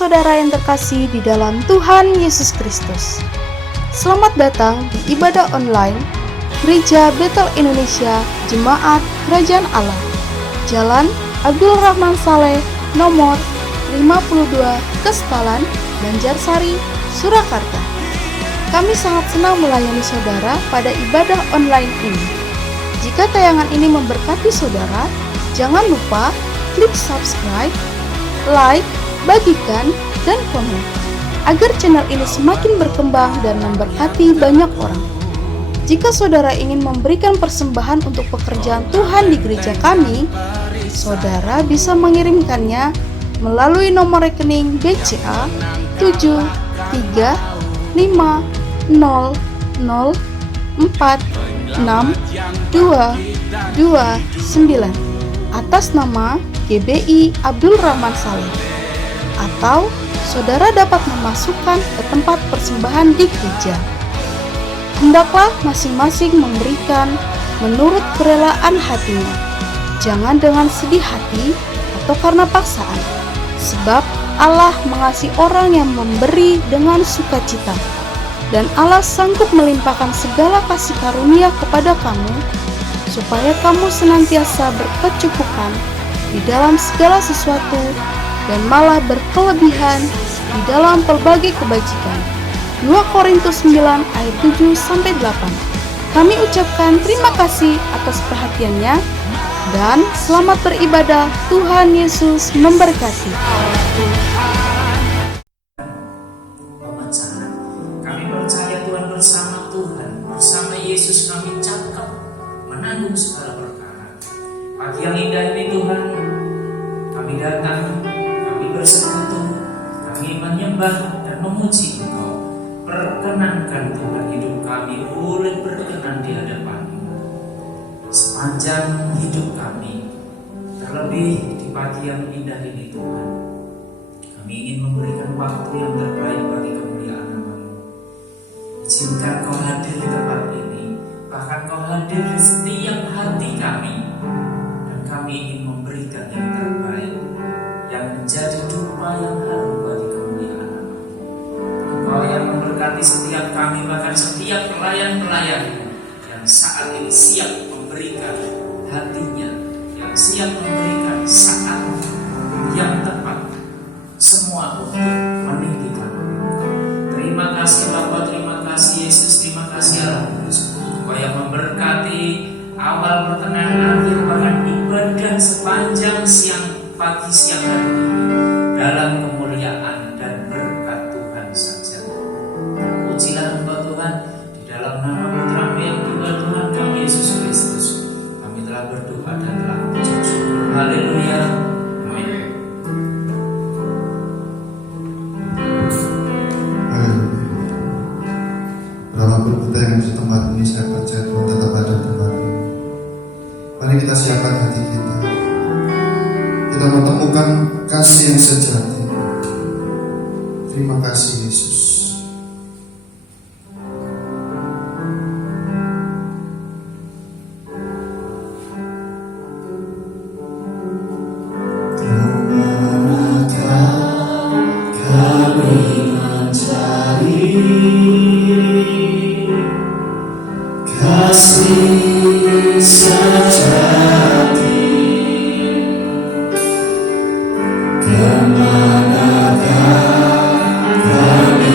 saudara yang terkasih di dalam Tuhan Yesus Kristus. Selamat datang di ibadah online Gereja Betel Indonesia Jemaat Kerajaan Allah, Jalan Abdul Rahman Saleh, nomor 52, Kestalan, Banjarsari, Surakarta. Kami sangat senang melayani saudara pada ibadah online ini. Jika tayangan ini memberkati saudara, jangan lupa klik subscribe, like, bagikan, dan komen, agar channel ini semakin berkembang dan memberkati banyak orang. Jika saudara ingin memberikan persembahan untuk pekerjaan Tuhan di gereja kami, saudara bisa mengirimkannya melalui nomor rekening BCA 7350046229 atas nama GBI Abdul Rahman Saleh, atau saudara dapat memasukkan ke tempat persembahan di gereja. Hendaklah masing-masing memberikan menurut kerelaan hatinya, jangan dengan sedih hati atau karena paksaan, sebab Allah mengasihi orang yang memberi dengan sukacita, dan Allah sanggup melimpahkan segala kasih karunia kepada kamu, supaya kamu senantiasa berkecukupan di dalam segala sesuatu dan malah berkelebihan di dalam pelbagai kebajikan. 2 Korintus 9 ayat 7-8. Kami ucapkan terima kasih atas perhatiannya dan selamat beribadah. Tuhan Yesus memberkati. Kami percaya Tuhan, bersama Tuhan, bersama Yesus kami cakap menanggung segala perkara. Pagi yang indah ini Tuhan, kami datang, kami bersekutu, kami menyembah dan memuji Engkau. Perkenankan Tuhan hidup kami boleh berkenan di hadapan-Mu sepanjang hidup kami, terlebih di pagi yang indah ini Tuhan. Kami ingin memberikan waktu yang terbaik bagi kemuliaan nama-Mu. Izinkan Kau hadir di tempat ini, bahkan Kau hadir di setiap hati kami, dan kami ingin memberikan yang terbaik, yang menjadi dupa yang harum bagi kemuliaan nama-Mu. Engkau yang memberkati setiap kami, bahkan setiap pelayan-pelayan yang saat ini siap memberikan hatinya, yang siap memberikan saat yang tepat, semua untuk meninggikan Engkau. Terima kasih Bapa, terima kasih Yesus, terima kasih Roh Kudus. Engkau yang memberkati awal, pertengahan, akhir, bahkan ibadah sepanjang siang, pagi, siang hari ini dalam kemuliaan dan berkat Tuhan saja. Pujilah Engkau Tuhan, di dalam nama Putra-Mu yang tunggal Tuhan kami Yesus Kristus. Kami telah berdoa dan telah mengucap syukur. Haleluya. Berapapun kita yang di tempat ini, saya percaya Tuhan tetap ada di tempat ini. Mari kita siapkan hati kita. Kita menemukan kasih yang sejati. Terima kasih Yesus. Kemanakah kami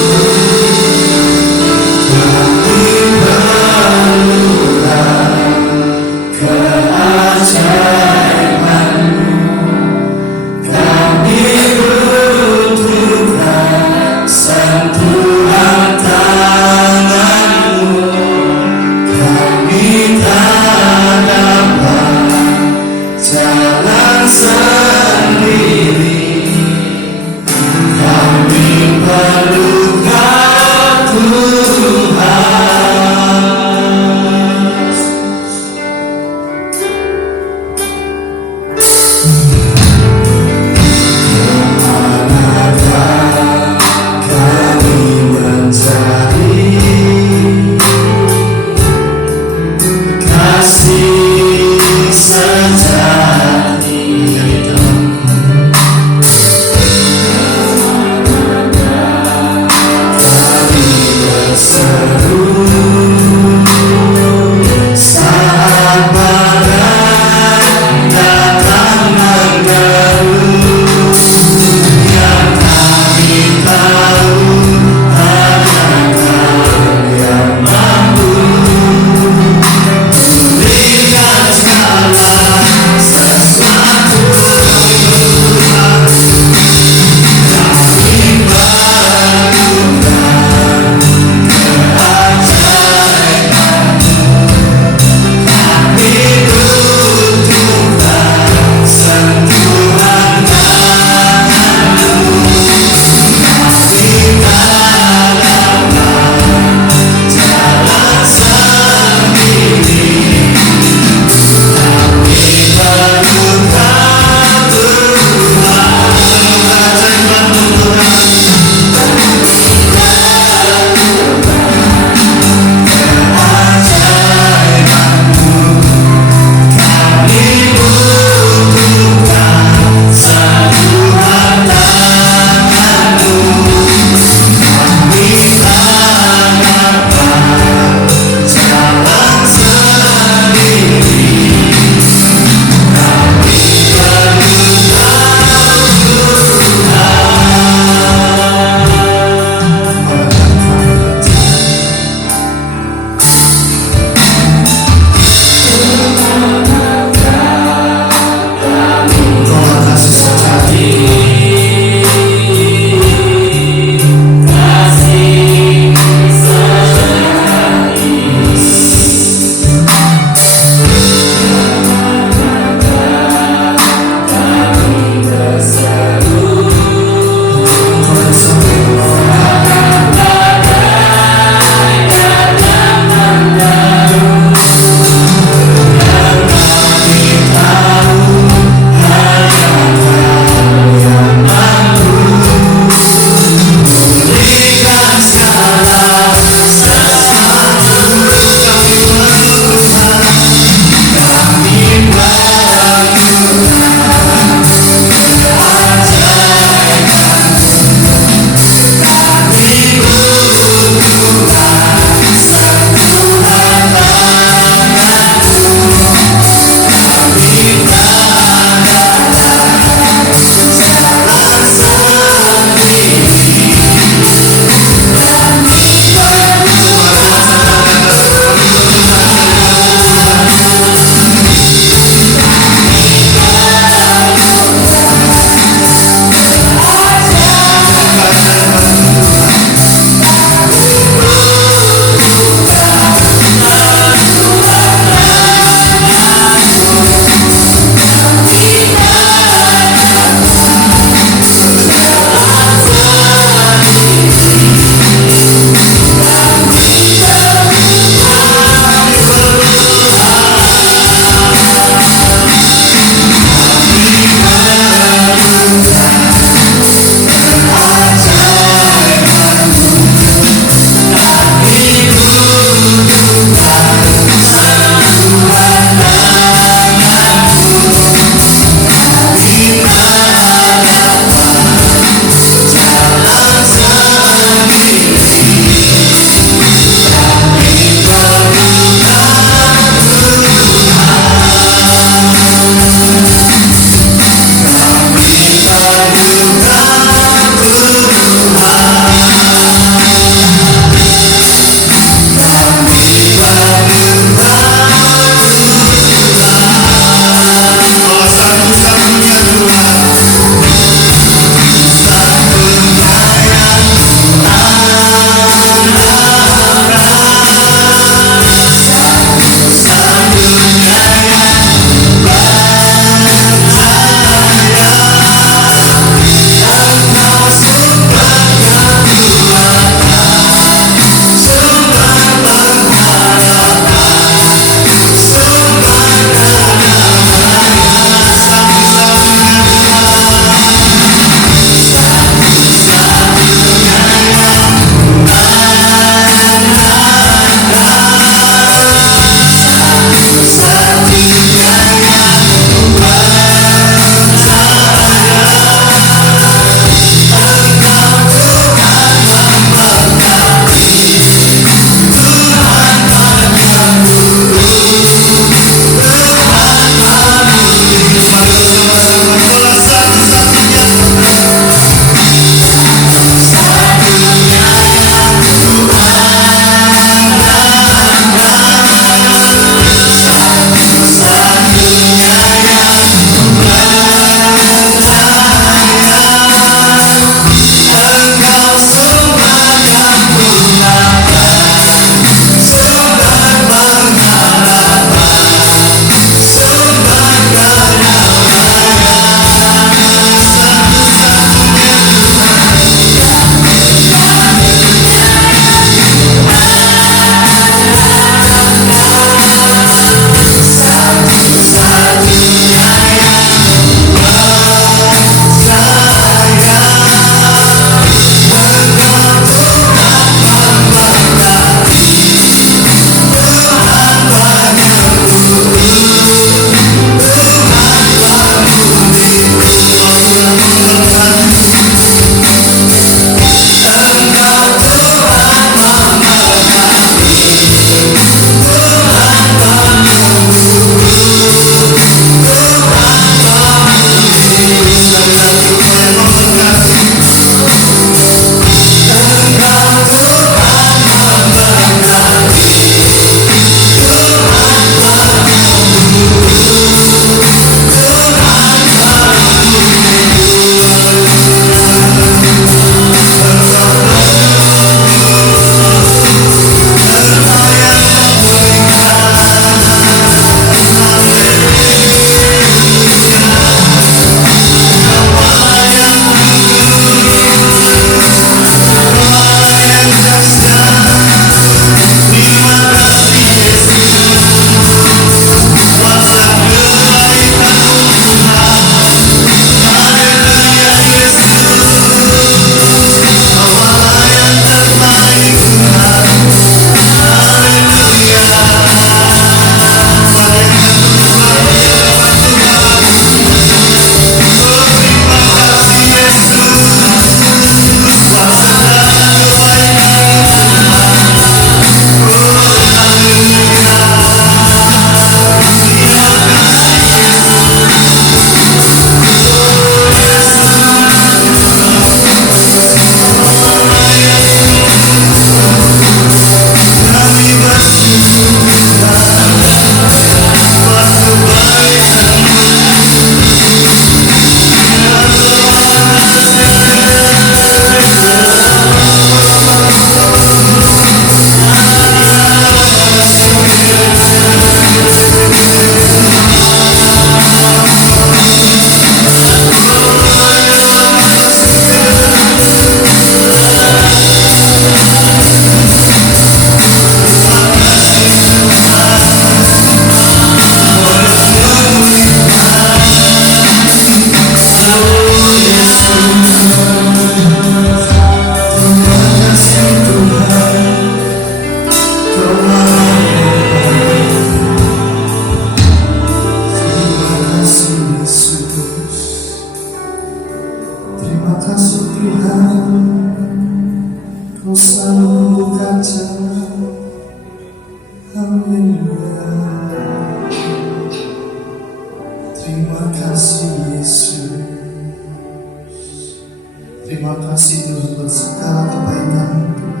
Terima kasih Tuhan buat segala kebaikan Tuhan.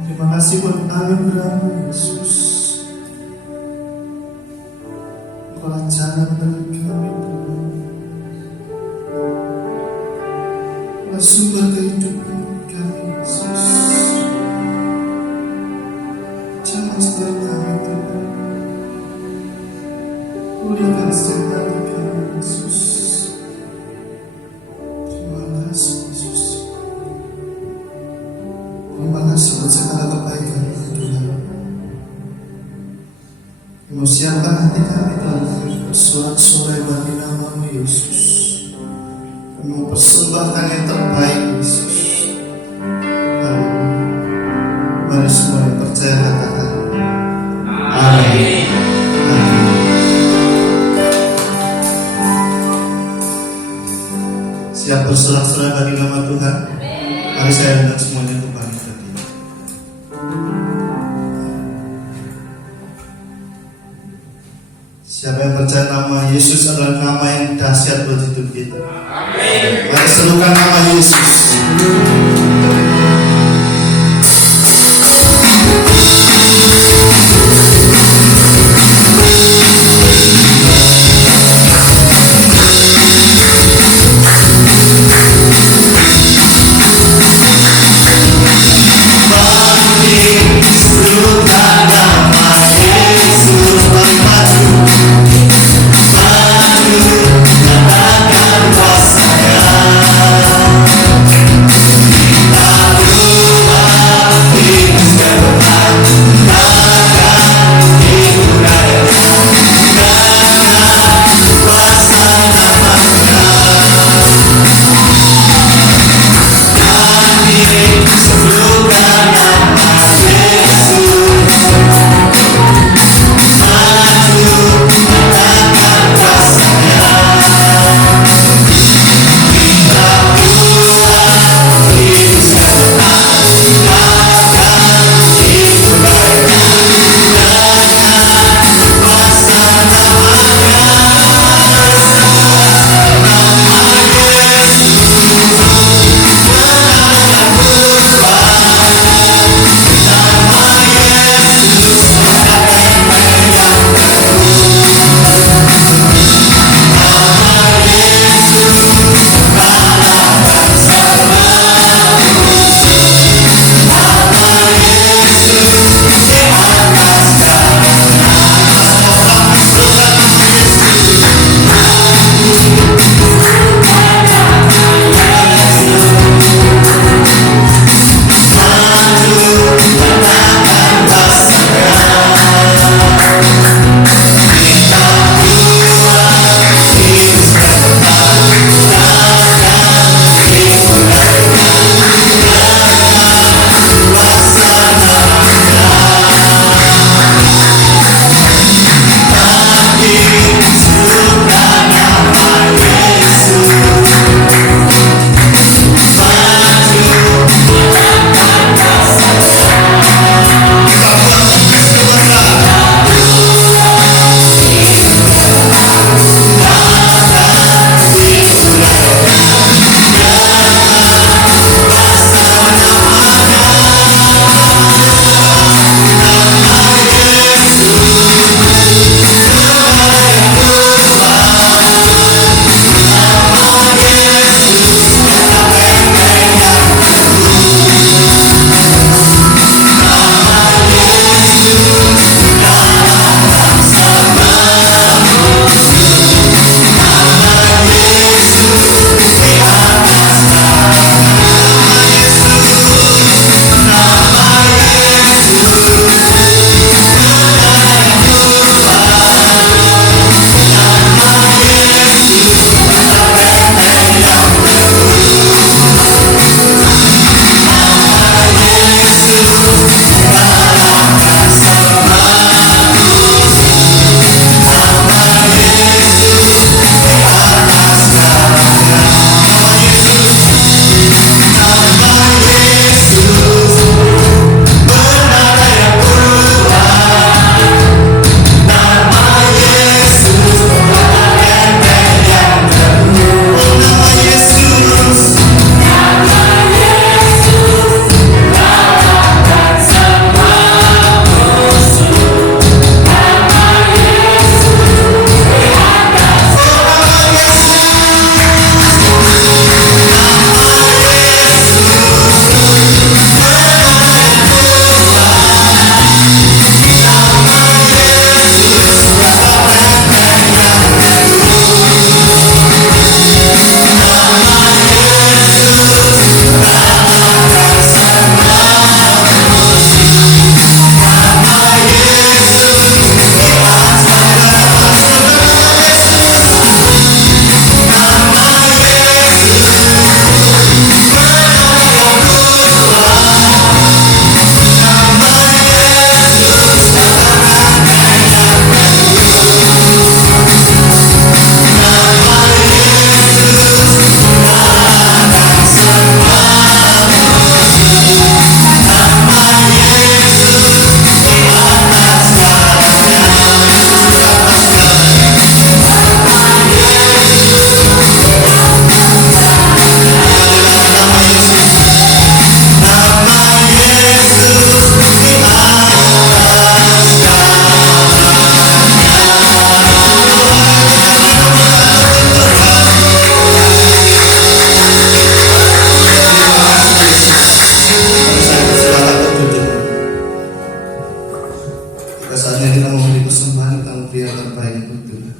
Terima kasih buat anugerah-Mu Yesus. Engkaulah jalan bagi kami Tuhan. Engkaulah sumber kehidupan kami Yesus. Jangan setelah kami Tuhan. Pulihkan setiap hati kami Yesus. Terima kasih Yesus. Terima kasih buat segala kebaikan Tuhan. Kami siapkan hati kami Tuhan bersorak-sorai bagi nama-Mu Yesus. Kami mempersembahkan yang terbaik Yesus. Haleluya. Mari semua yang percaya katakan amin. Siap bersorak-sorai bagi nama Tuhan? Mari saya undang semuanya kembali ke kita. Siapa yang percaya nama Yesus adalah nama yang dahsyat buat hidup kita? Amin. Mari serukan nama Yesus. Kuasa Pada saatnya kita memberi persembahan, kita memberi yang terbaik untuk Tuhan.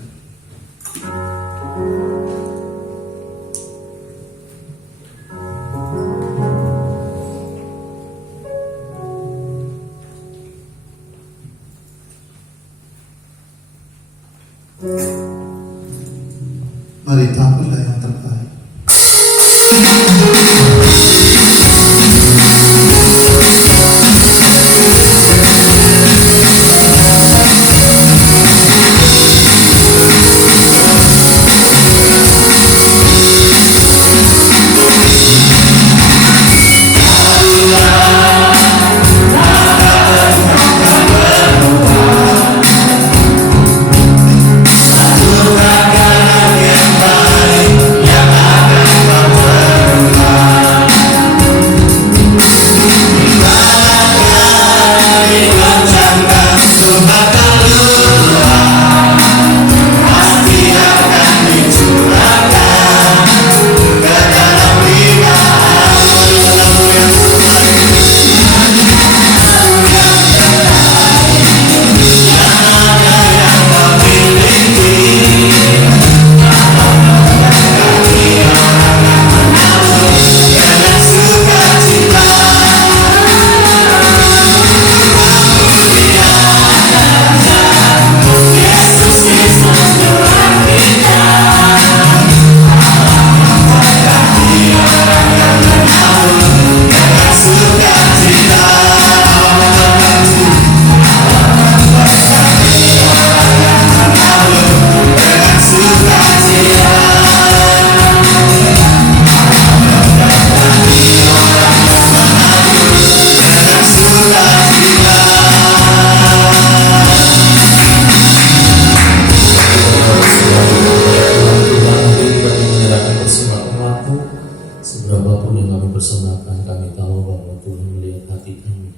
Mari tampillah yang terbaik. Seberapapun yang kami persembahkan, kami tahu bahwa Tuhan melihat hati kami.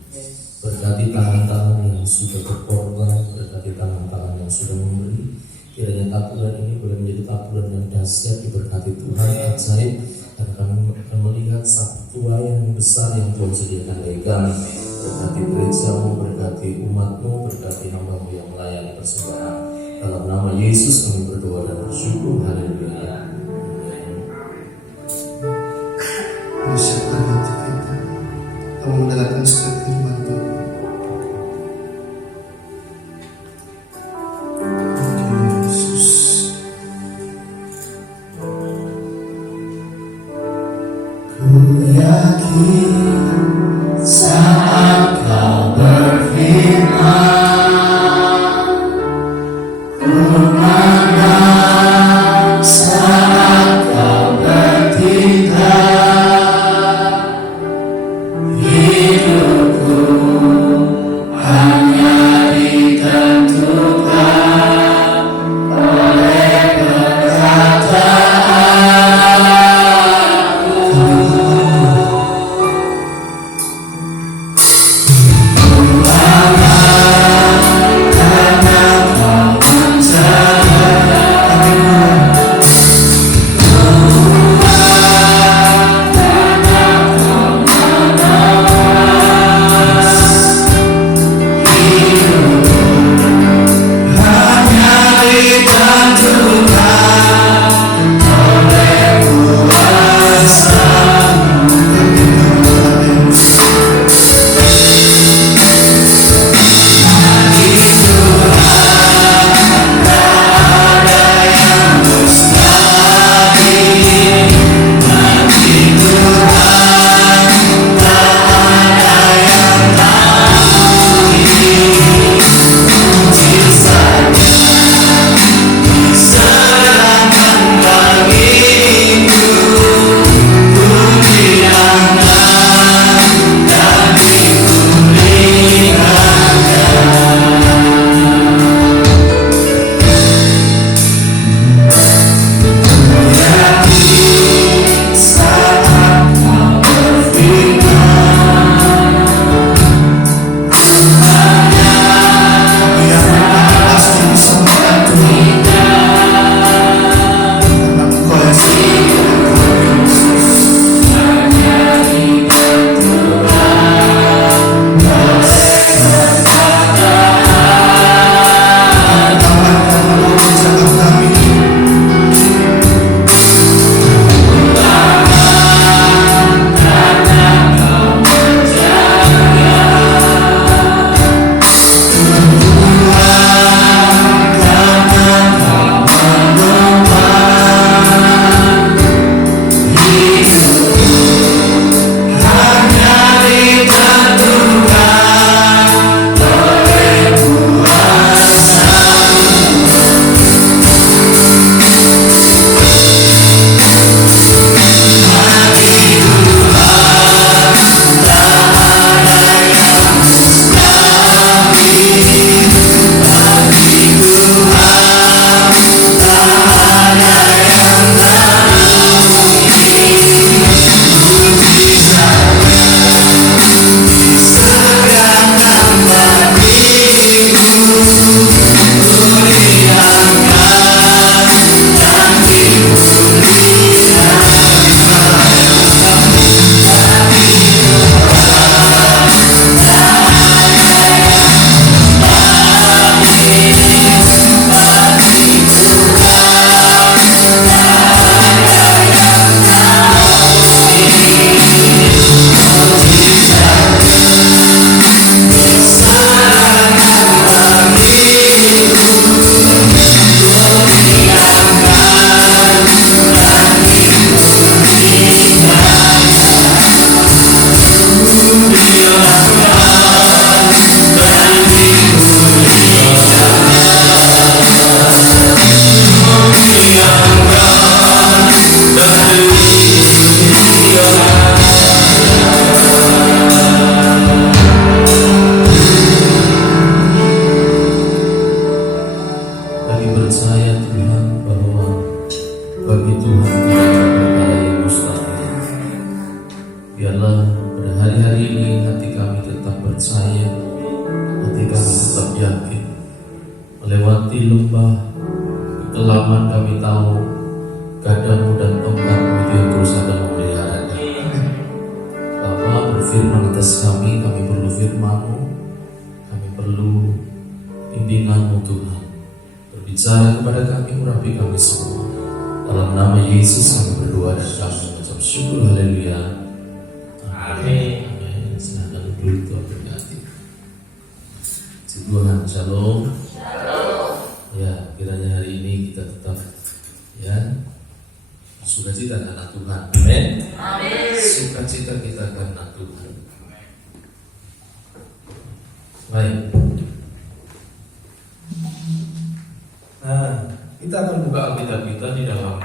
Berkati tangan-tangan yang sudah berkorban, berkati tangan-tangan yang sudah memberi. Kiranya taburan ini boleh menjadi taburan yang dahsyat, diberkati Tuhan ajaib, dan kami akan melihat satu tuai yang besar yang Tuhan sediakan bagi kami. Berkati gerejamu, berkati umatmu, berkati hambamu yang melayani persembahan. Dalam nama Yesus kami berdoa dan bersyukur. Haleluya. Siapkan hati kita, kita mendengarkan setiap firman Tuhan. Yesus, ku yakin saat kau berfirman, ku menang. percaya Tuhan bahwa bagi Tuhan tidak ada perkara yang mustahil. Biarlah pada hari-hari ini hati kami tetap percaya, hati kami tetap yakin. Melewati lembah kekelaman kami tahu gadamu dan tongkatmu itu yang terus ada memelihara kami. Bapa, berfirman atas kami perlu firman-Mu, kami perlu bimbingan-Mu Tuhan. Berbicara kepada kami, urapi kami semua. Dalam nama Yesus kami berdoa dan kami mengucap syukur, haleluya. Amin. Amin. Silakan duduk, Tuhan berkati. Tuhan, shalom. Ya, kiranya hari ini kita tetap ya sukacita karena Tuhan. Amin. Sukacita kita karena Tuhan. Baik. Nah, kita akan buka Alkitab kita di dalam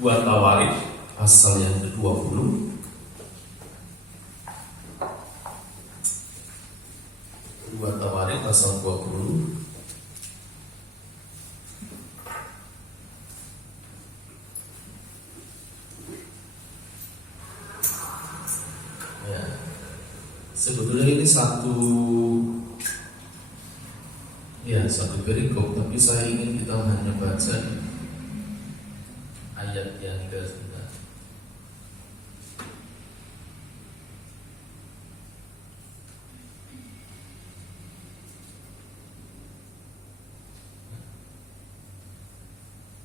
2 Tawarik pasal yang ke-20. 2 Tawarik pasal 20. Ya. Sebetulnya ini satu perikop, tapi saya ingin kita hanya baca ayat yang ke-9.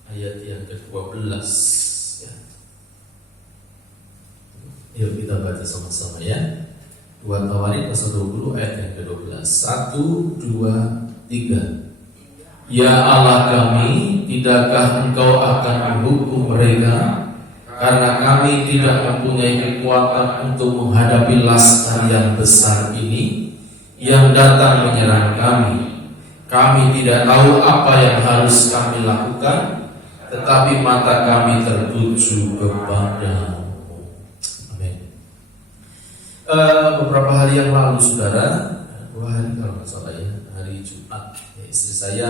Ayat yang ke-12 ya. Yuk kita baca sama-sama ya. 2 Tawarik pasal 20 ayat yang ke-12. 1, 2, 3. Ya Allah kami, tidakkah Engkau akan menghukum mereka? Karena kami tidak mempunyai kekuatan untuk menghadapi laskar yang besar ini yang datang menyerang kami. Kami tidak tahu apa yang harus kami lakukan, tetapi mata kami tertuju kepada-Mu. Amin. Beberapa hari yang lalu, saudara, 2 hari kalau nggak salah ya, hari Jumat, ya, istri saya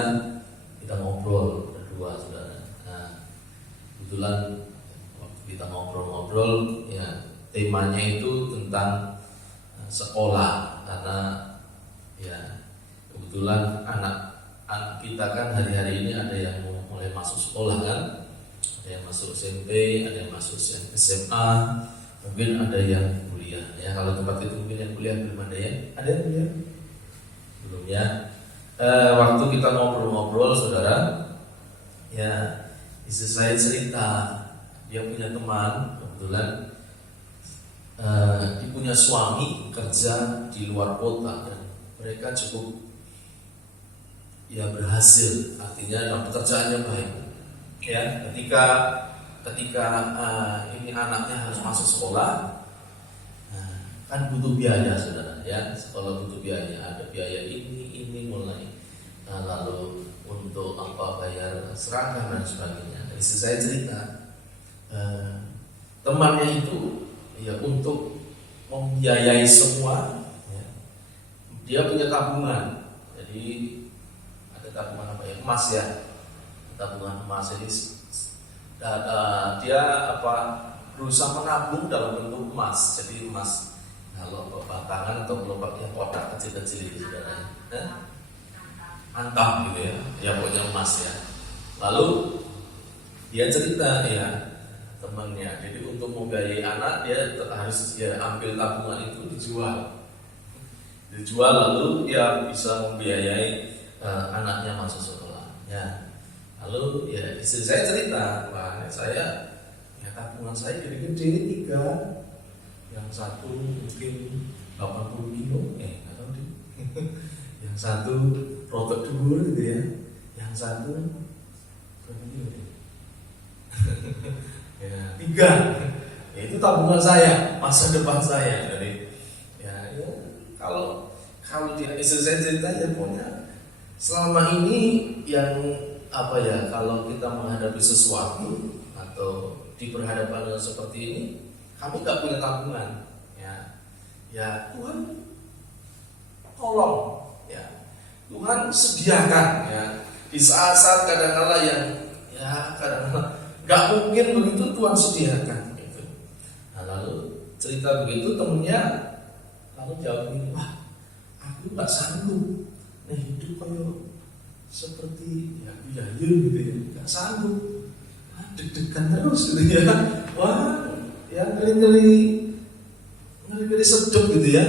kita ngobrol berdua, saudara. Nah, kebetulan waktu kita ngobrol-ngobrol, ya temanya itu tentang sekolah, karena ya kebetulan anak kita kan hari-hari ini ada yang mulai masuk sekolah kan, ada yang masuk SMP, ada yang masuk SMA, mungkin ada yang kuliah. Ya kalau tempat itu mungkin yang kuliah belum ada ya, ada yang kuliah belum ya. Waktu kita ngobrol-ngobrol, saudara, ya istri saya cerita dia punya teman kebetulan dia punya suami kerja di luar kota dan mereka cukup ya berhasil, artinya pekerjaannya baik. Ya, ketika ini anaknya harus masuk sekolah, kan butuh biaya, saudara. Ya, sekolah butuh biaya, ada biaya ini mulai, lalu untuk bayar seragam dan sebagainya. Istri saya cerita, temannya itu ya untuk membiayai semua, ya, dia punya tabungan. Jadi tabungan emas ya, tabungan emas. Jadi dia berusaha menabung dalam bentuk emas. Jadi emas kalau batangan atau kelopak yang kotak kecil-kecil itu, saudara, mantap gitu ya, ya pokoknya emas ya. Lalu dia cerita ya temannya, jadi untuk membiayai anak dia harus ya ambil tabungan itu dijual lalu dia bisa membiayai anaknya masuk sekolah. Ya, lalu ya istri saya cerita, wah saya ya tabungan saya gede-gede 3, yang satu mungkin 80 kilo, nggak tahu deh. Yang satu rotok dhuwur gitu ya, yang satu berapa kilo deh? Ya 3. Ya, itu tabungan saya, masa depan saya. Jadi ya kalau dia istri saya cerita ya pokoknya selama ini yang kalau kita menghadapi sesuatu atau di perhadapan seperti ini, kami nggak punya tabungan. Ya Tuhan tolong, ya Tuhan sediakan, ya Di saat-saat kadang-kala yang ya kadang-kala nggak mungkin begitu Tuhan sediakan gitu. Nah lalu cerita begitu temennya lalu jawab begini, wah aku nggak sanggup nih hidup kayak seperti ya gitu ya, nggak sanggup, deg-degan terus gitu ya, wah ya ngeri sedap gitu ya.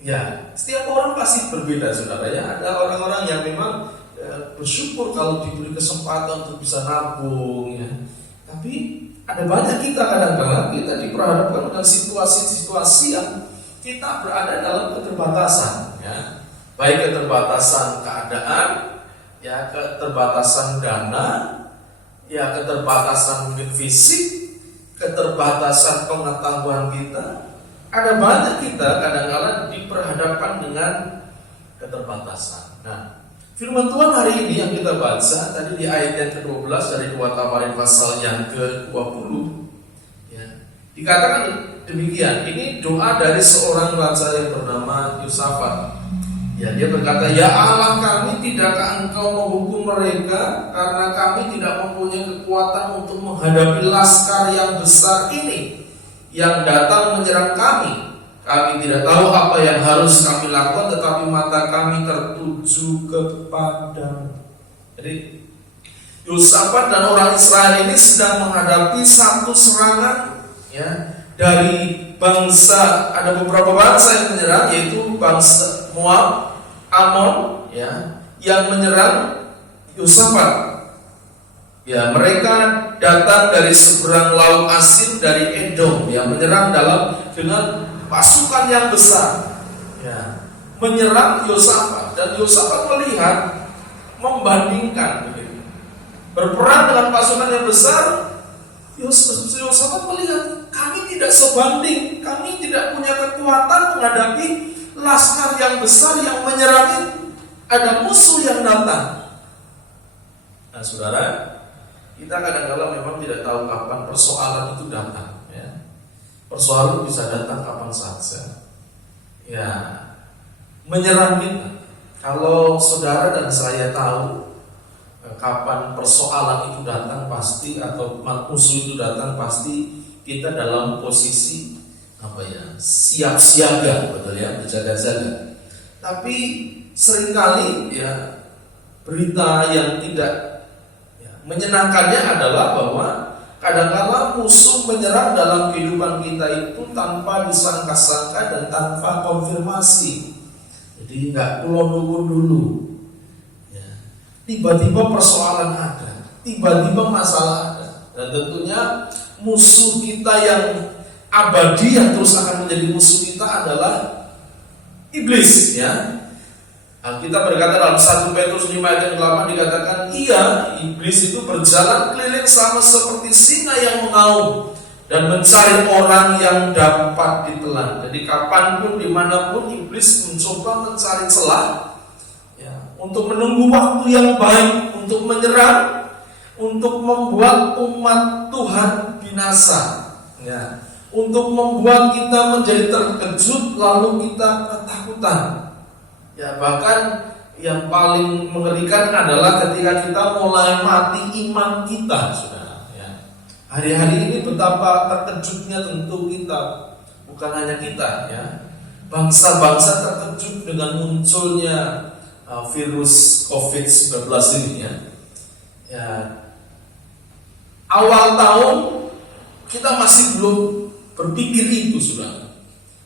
Ya, setiap orang pasti berbeda saudara ya. Ada orang-orang yang memang bersyukur kalau diberi kesempatan untuk bisa nabung ya. Tapi ada banyak kita kadang-kadang kita diperhadapkan dengan situasi-situasi yang kita berada dalam keterbatasan ya. Baik keterbatasan keadaan, ya keterbatasan dana, ya keterbatasan mungkin fisik, keterbatasan pengetahuan kita. Ada banyak kita kadang-kadang diperhadapkan dengan keterbatasan. Nah, firman Tuhan hari ini yang kita baca tadi di ayat yang ke-12 dari 2 Tawarin pasal yang ke-20 ya, dikatakan demikian. Ini doa dari seorang raja yang bernama Yosafat. Ya, dia berkata, ya Allah kami, tidakkah engkau menghukum mereka karena kami tidak mempunyai kekuatan untuk menghadapi laskar yang besar ini yang datang menyerang kami. Kami tidak tahu apa yang harus kami lakukan, tetapi mata kami tertuju kepadamu. Jadi Yosafat dan orang Israel ini sedang menghadapi satu serangan ya, dari bangsa, ada beberapa bangsa yang menyerang, yaitu bangsa Moab, Amon ya, yang menyerang Yosafat. Ya, mereka datang dari seberang laut Asir, dari Edom, yang menyerang dengan pasukan yang besar, ya, menyerang Yosafat. Dan Yosafat melihat, membandingkan, begitu, berperang dengan pasukan yang besar. Yosafat melihat, kami tidak sebanding, kami tidak punya kekuatan menghadapi laskar yang besar yang menyerang itu. Ada musuh yang datang. Nah, saudara, kita kadang-kadang memang tidak tahu kapan persoalan itu datang ya. Persoalan bisa datang kapan saja ya, menyerang kita. Kalau saudara dan saya tahu kapan persoalan itu datang pasti, atau musuh itu datang pasti, kita dalam posisi apa ya, siap siaga, betul ya, berjaga-jaga. Tapi seringkali ya, berita yang tidak menyenangkannya adalah bahwa kadang-kadang musuh menyerang dalam kehidupan kita itu tanpa disangka-sangka dan tanpa konfirmasi. Jadi nggak kulon dulu. Ya. Tiba-tiba persoalan ada, tiba-tiba masalah ada, dan tentunya musuh kita yang abadi yang terus akan menjadi musuh kita adalah iblis. Ya. Kita berkata dalam 1 Petrus 5 ayat 8 dikatakan, ia, iblis itu berjalan keliling sama seperti singa yang mengaum dan mencari orang yang dapat ditelan. Jadi kapanpun, dimanapun, iblis mencoba mencari celah ya, untuk menunggu waktu yang baik, untuk menyerang, untuk membuat umat Tuhan binasa ya, untuk membuat kita menjadi terkejut lalu kita ketakutan. Ya, bahkan yang paling mengerikan adalah ketika kita mulai mati iman kita, saudara. Ya. Hari-hari ini betapa terkejutnya tentu kita, bukan hanya kita, ya. Bangsa-bangsa terkejut dengan munculnya virus COVID-19 ini, ya. Ya. Awal tahun kita masih belum berpikir itu, saudara,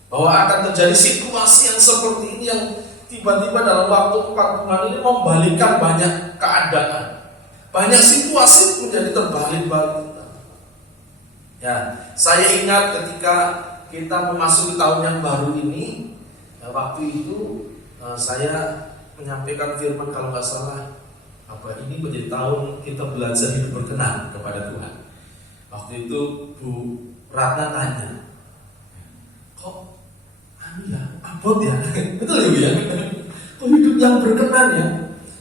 bahwa akan terjadi situasi yang seperti ini yang tiba-tiba dalam waktu 4 bulan ini membalikkan banyak keadaan. Banyak situasi menjadi terbalik-balik. Ya, saya ingat ketika kita memasuki tahun yang baru ini, ya, waktu itu saya menyampaikan firman, kalau nggak salah, ini menjadi tahun kita belajar hidup berkenan kepada Tuhan. Waktu itu Bu Ratna tanya, kok ya, abot ya, betul ya, kok hidup yang berkenan ya,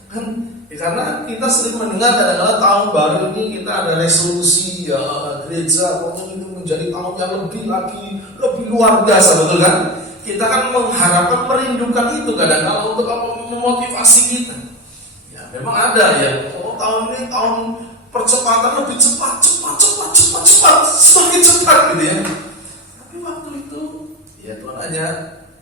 kan? Ya, karena kita sering mendengar kadang-kadang tahun baru ini kita ada resolusi ya, gereja pokoknya itu menjadi tahun yang lebih luar biasa, betul kan? Kita kan mengharapkan, merindukan itu kadang-kadang untuk memotivasi kita. memang ada ya. Oh, tahun ini tahun percepatan lebih cepat, semakin cepat gitu ya. Tapi waktu itu ya Tuhan hanya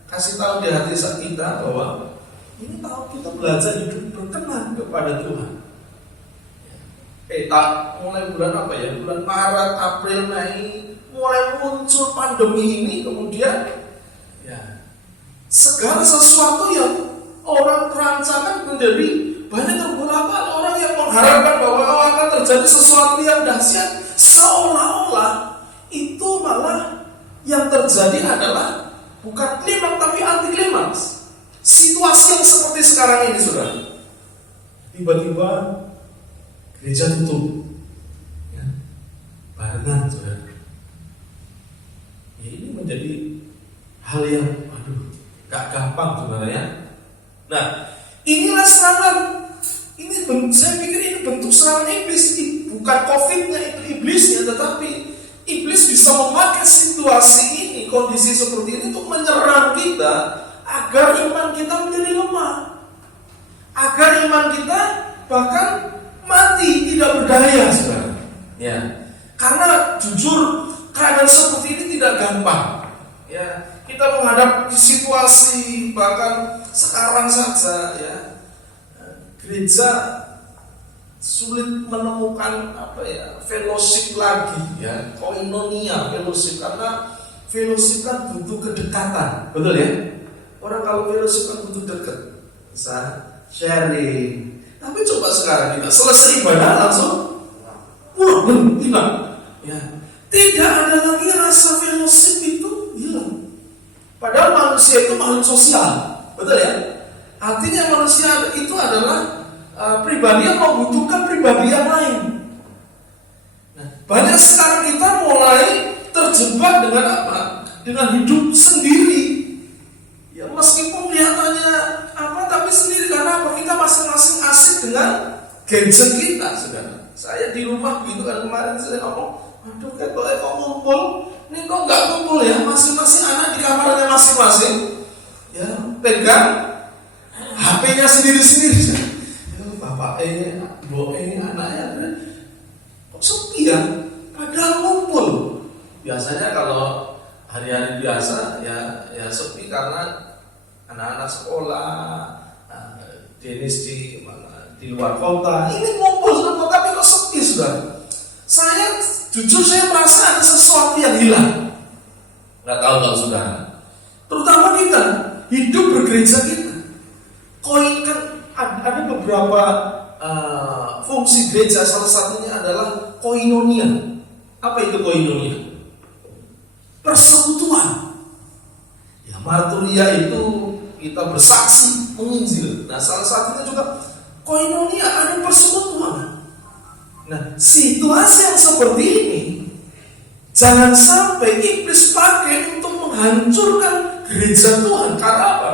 kasih tahu di hati kita bahwa ini tahun kita belajar hidup berkenan kepada Tuhan. Mulai bulan apa ya? Bulan Maret, April, Mei, mulai muncul pandemi ini, kemudian ya segala sesuatu yang orang terancamkan menjadi banyak beberapa orang yang mengharapkan bahwa akan terjadi sesuatu yang dahsyat, seolah-olah itu malah yang terjadi adalah bukan klimaks tapi anti klimaks. Situasi yang seperti sekarang ini, saudara, tiba-tiba gereja tutup, ya, barengan, saudara. Ya, ini menjadi hal yang, gak gampang sebenarnya. Nah, inilah serangan. Saya pikir ini bentuk serangan iblis. Bukan COVID-nya, itu iblisnya, tetapi iblis bisa memakai situasi ini, kondisi seperti ini untuk menyerang kita agar iman kita menjadi lemah, agar iman kita bahkan mati, tidak berdaya, saudara. Ya, karena jujur keadaan seperti ini tidak gampang. Ya, kita menghadapi situasi bahkan sekarang saja ya, gereja sulit menemukan fellowship lagi ya, koinonia fellowship, karena fellowship kan butuh kedekatan, betul ya? Orang kalau fellowship kan butuh dekat, bisa sharing. Tapi coba sekarang kita selesai ibadah langsung hilang. Ya, tidak ada lagi rasa fellowship, itu hilang. Padahal manusia itu makhluk sosial, betul ya? Artinya manusia itu adalah pribadi yang membutuhkan pribadi yang lain. Nah, banyak sekarang kita mulai terjebak dengan apa? Dengan hidup sendiri. Ya, meskipun kelihatannya tapi sendiri, karena apa? Kita masing-masing asik dengan gadget kita, saudara. Saya di rumah gitu kan, kemarin saya ngomong, kok ngumpul? Ini kok nggak ngumpul ya? Masing-masing anak di kamarnya masing-masing, ya pegang HP-nya sendiri-sendiri. Bapak Bu anaknya kok sepi ya? Padahal ngumpul. Biasanya kalau hari-hari biasa ya sepi karena anak-anak sekolah, Denis di luar kota. Ini ngumpul semua, tapi kok sepi, saudara? Saya merasa ada sesuatu yang hilang. Nggak tahu kalau saudara. Terutama kita hidup bergereja kita. Kan ada beberapa fungsi gereja, salah satunya adalah koinonia. Apa itu koinonia? Persekutuan. Ya, marturia itu kita bersaksi, menginjil. Nah, salah satunya juga koinonia, ada persekutuan. Nah, situasi yang seperti ini jangan sampai iblis pakai untuk menghancurkan gereja Tuhan. Karena apa?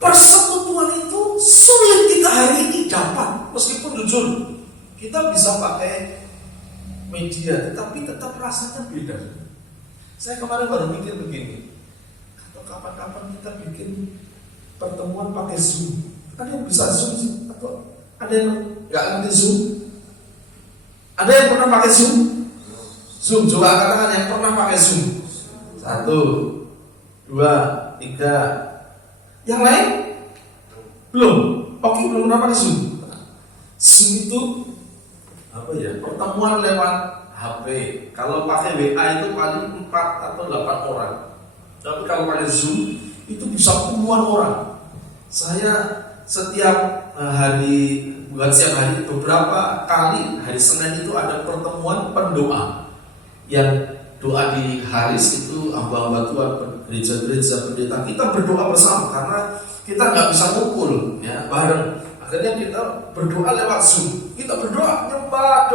Persekutuan itu sulit kita hari ini dapat. Meskipun jujur kita bisa pakai media, tetapi tetap rasanya beda. Saya kemarin baru mikir begini, atau kapan-kapan kita bikin pertemuan pakai Zoom. Ada yang bisa Zoom sih? Atau ada yang nggak ngerti Zoom? Ada yang pernah pakai Zoom? Zoom, coba katakan yang pernah pakai Zoom. 1, 2, 3. Yang lain? Belum. Oke, belum pernah pakai Zoom. Zoom itu pertemuan lewat HP. Kalau pakai WA itu paling 4 atau 8 orang. Tapi kalau pakai Zoom itu bisa puluhan orang. Saya setiap hari, bukan setiap hari, beberapa kali hari Senin itu ada pertemuan pendoa. Yang doa di Haris itu hamba-hamba Tuhan, gereja-gereja, pendeta, kita berdoa bersama karena kita nggak bisa ngumpul ya bareng. Akhirnya kita berdoa lewat Zoom. Kita berdoa, nyembah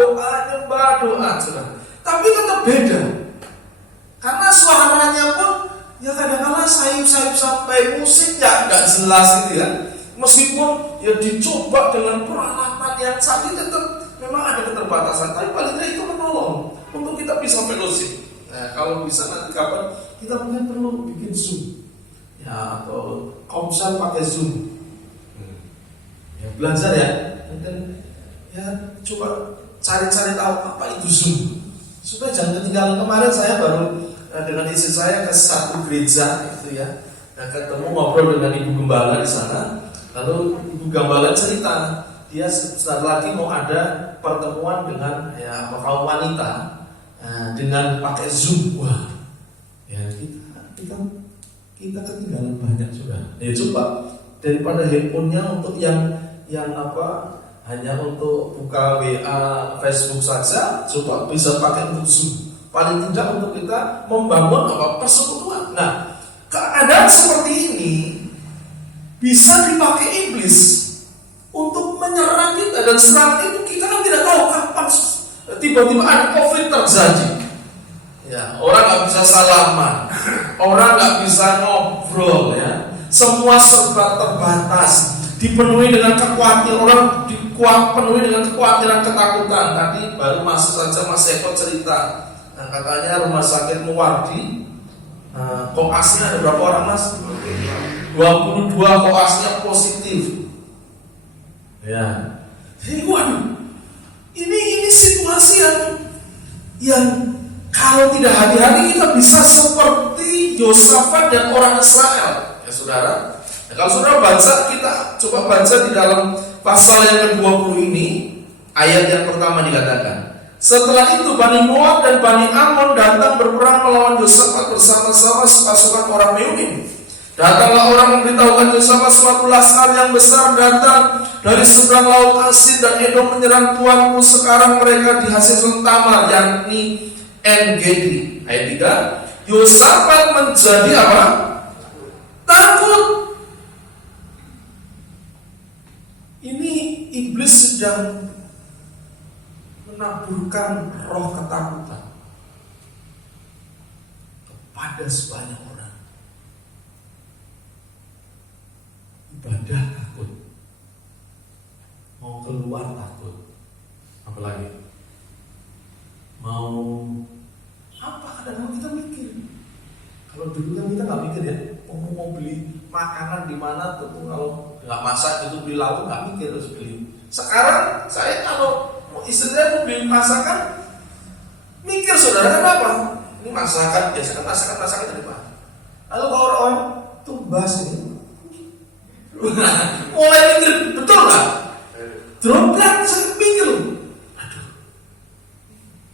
doa, saudara. Tapi tetap beda. Karena suaranya pun ya kadang-kadang sayup-sayup sampai musik ya nggak jelas gitu ya. Meskipun ya dicoba dengan peralatan yang canggih, tetap memang ada keterbatasan. Tapi paling tidak itu menolong untuk kita bisa fellowship. Nah, kalau bisa nanti kapan kita mungkin perlu bikin Zoom ya, atau komsel pakai Zoom. Ya, belajar ya. dan ya coba cari-cari tahu apa itu Zoom supaya jangan ketinggalan. Kemarin saya baru dengan istri saya ke satu gereja gitu ya, ketemu ngobrol dengan ibu gembala di sana. Lalu ibu gembala cerita dia sebentar lagi mau ada pertemuan dengan ya kaum wanita dengan pakai Zoom. Wah, ya kita ketinggalan banyak juga. Ya coba daripada handphonenya untuk yang hanya untuk buka WA, Facebook saja, coba bisa pakai untuk Zoom. Paling tidak untuk kita membangun persekutuan. Nah, keadaan seperti ini bisa dipakai iblis untuk menyerang kita, dan serangan itu kita kan tidak tahu kapan tiba-tiba ada konflik terjadi. Ya, orang nggak bisa salaman, orang nggak bisa ngobrol, ya. Semua serba terbatas, dipenuhi dengan kekhawatiran, orang dipenuhi dengan kekhawatiran, ketakutan. Tadi baru masuk saja Mas Eko cerita, nah, katanya rumah sakit Muwardi, koasnya ada berapa orang Mas? 22 koasnya positif. Ya, jadi waduh, ini situasi yang kalau tidak hati-hati kita bisa seperti Yosafat dan orang Israel, ya saudara. Nah, kalau saudara baca, kita coba baca di dalam pasal yang ke-20 ini, ayat yang pertama dikatakan, setelah itu Bani Moab dan Bani Ammon datang berperang melawan Yosafat bersama-sama sepasukan orang Meunim. Datanglah orang memberitahukan Yosafat, suatu laskar yang besar datang dari seberang laut Asin dan Edom menyerang tuanmu. Sekarang mereka di Hazeson Tamar, yakni En-Gedi. Ayat 3, Yosafat menjadi apa? Takut. Ini iblis sedang menaburkan roh ketakutan kepada sebanyak orang. Ibadah takut, mau keluar takut, apalagi mau apa, kadang-kadang kita mikir. Kalau dulu kan kita nggak mikir ya, mau beli makanan di mana tuh, kalau nggak masak itu beli lauk, nggak mikir harus beli. Sekarang saya kalau istri saya mau beli masakan, mikir saudara, kenapa? Ini masakan, biasakan masakan dari mana? Lalu kalau orang tumbas ini, mulai mikir, betul nggak? Droplet saya mikir, aduh.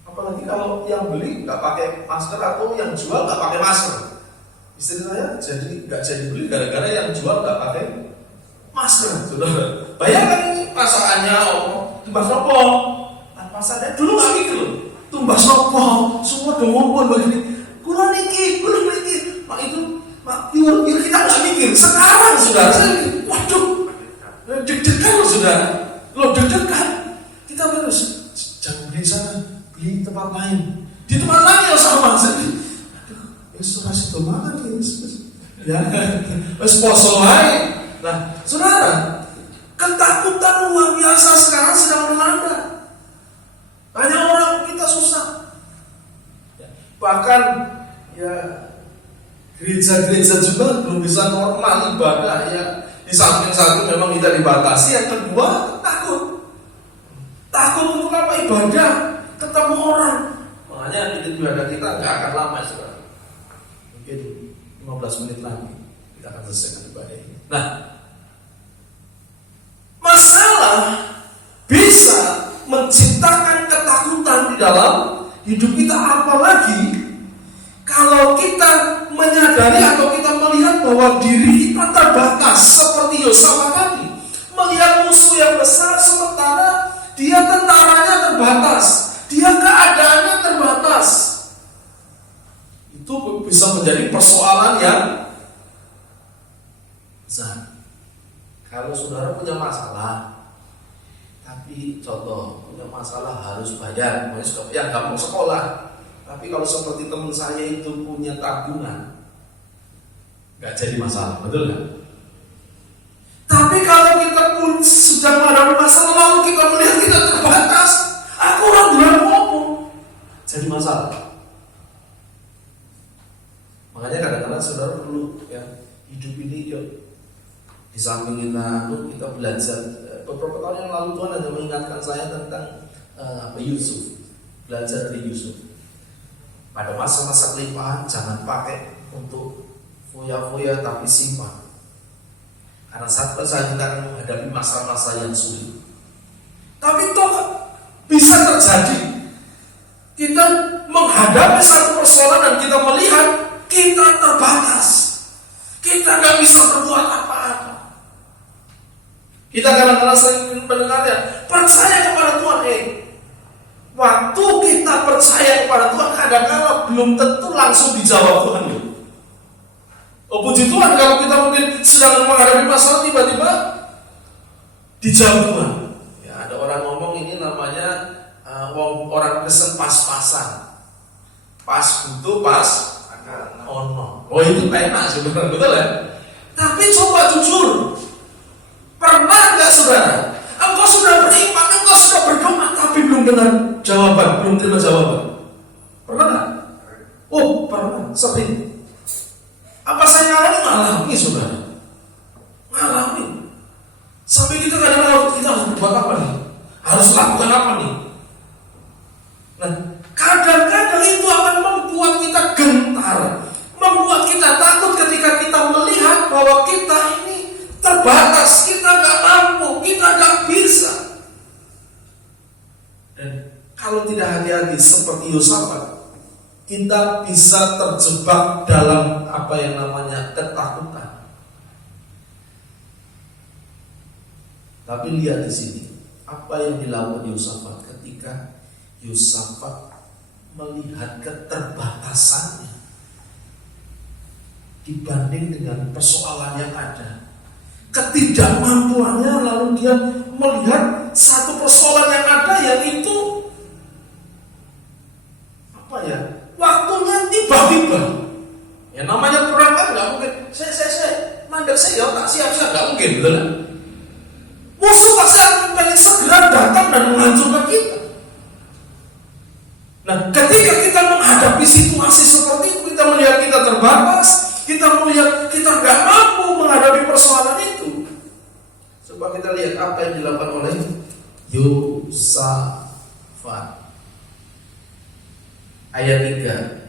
Apalagi kalau yang beli nggak pakai masker atau yang jual nggak pakai masker. Istri saya jadi nggak jadi beli gara-gara yang jual nggak pakai masker. Saudara, bayangkan ini masakannya, tumbas nopo. Masakannya dulu nggak mikir loh, tumbas nopo, semua dongeng begini. Kurang niki. Mak itu. Yur kita nggak mikir. Sekarang saudara, saya mikir, waduh, deg-degan loh saudara, deg-degan. Kita harus jangan beli sana, beli tempat lain. Di tempat lain yang sama, saya mikir, aduh, restorasi itu makan ya, poso lain. Nah, saudara, ketakutan luar biasa sekarang sedang melanda. Banyak orang kita susah. Bahkan ya gereja-gereja juga belum bisa normal ibadah ya. Di samping satu memang kita dibatasi, yang kedua takut untuk apa? Ibadah, ketemu orang. Makanya ibadah kita nggak akan lama saudara. Mungkin 15 menit lagi kita akan selesai ibadah ini. Nah, masalah bisa menciptakan ketakutan di dalam hidup kita, apalagi kalau kita menyadari atau kita melihat bahwa diri kita terbatas seperti Yosafat tadi, melihat musuh yang besar sementara dia tentaranya terbatas, dia keadaannya terbatas. Itu bisa menjadi persoalan yang besar. Kalau saudara punya masalah, tapi contoh punya masalah harus bayar, yang nggak mau sekolah. Tapi kalau seperti teman saya itu punya tabungan, nggak jadi masalah, betul nggak? Tapi kalau kita pun sedang menghadapi masalah lalu kita melihat kita terbatas, aku orang bilang ngomong, jadi masalah. Makanya kadang-kadang saudara perlu ya, hidup ini yuk Di samping kita belajar beberapa tahun yang lalu Tuhan hanya mengingatkan saya tentang Yusuf, belajar dari Yusuf. Pada masa-masa kelimpahan jangan pakai untuk foya-foya, tapi simpan. Karena saat kita akan menghadapi masa-masa yang sulit. Tapi toh bisa terjadi kita menghadapi satu persoalan dan kita melihat kita terbatas. Kita nggak bisa berbuat apa-apa. Kita kadang-kadang sering mendengarnya, percaya kepada Tuhan. Waktu kita percaya kepada Tuhan, kadang-kadang belum tentu langsung dijawab Tuhan. Oh puji Tuhan, kalau kita mungkin sedang menghadapi masalah, tiba-tiba dijawab Tuhan. Ya, ada orang ngomong ini namanya orang Kristen pas-pasan. Pas butuh, pas ono. Oh itu enak sebenarnya, betul ya? Tapi coba jujur, pernah nggak saudara? Engkau sudah beriman, engkau sudah berdoa, tapi belum dengar jawaban, belum terima jawaban. Pernah nggak? Oh pernah, sering. Apa saya ngalami saudara? Ngalami. Sampai kita kadang-kadang kita harus berbuat apa nih? Harus lakukan apa nih? Nah, kadang-kadang itu akan membuat kita gentar, membuat kita takut ketika kita melihat bahwa kita ini terbatas, kita nggak mampu, kita nggak bisa. Dan kalau tidak hati-hati seperti Yosafat, kita bisa terjebak dalam apa yang namanya ketakutan. Tapi lihat di sini, apa yang dilakukan Yosafat ketika Yosafat melihat keterbatasannya dibanding dengan persoalan yang ada, ketidakmampuannya, lalu dia melihat satu persoalan yang ada, yang itu waktunya tiba-tiba. Ya namanya perang kan nggak mungkin. Saya mandek saya tak siap-siap, nggak mungkin, betul kan? Musuh pasti akan pengen segera datang dan menghancurkan kita. Nah, ketika kita menghadapi situasi seperti itu, kita melihat kita terbatas, kita melihat kita nggak mampu menghadapi persoalan itu. Coba kita lihat apa yang dilakukan oleh Yosafat. Ayat 3.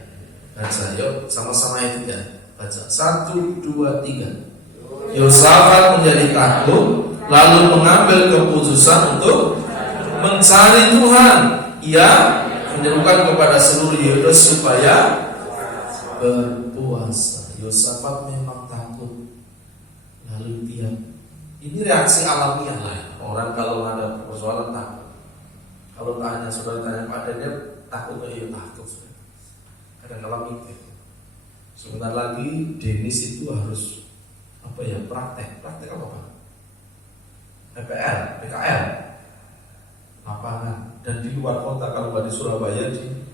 Baca, yuk sama-sama ayat 3. Baca, 1, 2, 3. Yosafat menjadi takut, lalu mengambil keputusan untuk mencari Tuhan. Ia menyerukan kepada seluruh Yehuda supaya berpuasa. Yosafat memang takut. Lalu dia, ini reaksi alamiah lah. Orang kalau ada persoalan takut. Kalau tanya, saudara tanya padanya takut, ya takut. Kadang-kadang mikir. Sebentar lagi Denis itu harus praktek apa Pak? PKL, lapangan, dan di luar kota. Kalau nggak di Surabaya, di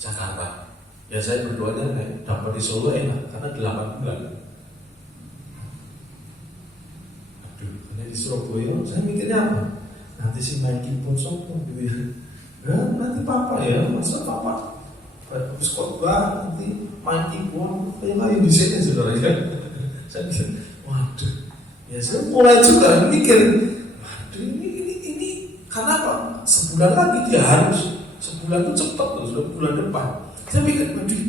Jakarta. Ya saya berdoanya dapat di Solo enak, karena 8 bulan. Aduh, karena di Surabaya saya mikirnya apa? Nanti si main keyboard sopo gitu ya. Nanti papa ya, masa papa habis khotbah nanti main keyboard kayak di sini saudara ya. Saya mikir, waduh, ya saya mulai juga mikir, waduh ini karena apa? Sebulan lagi dia harus, sebulan itu cepat loh, sudah bulan depan. Saya mikir, waduh,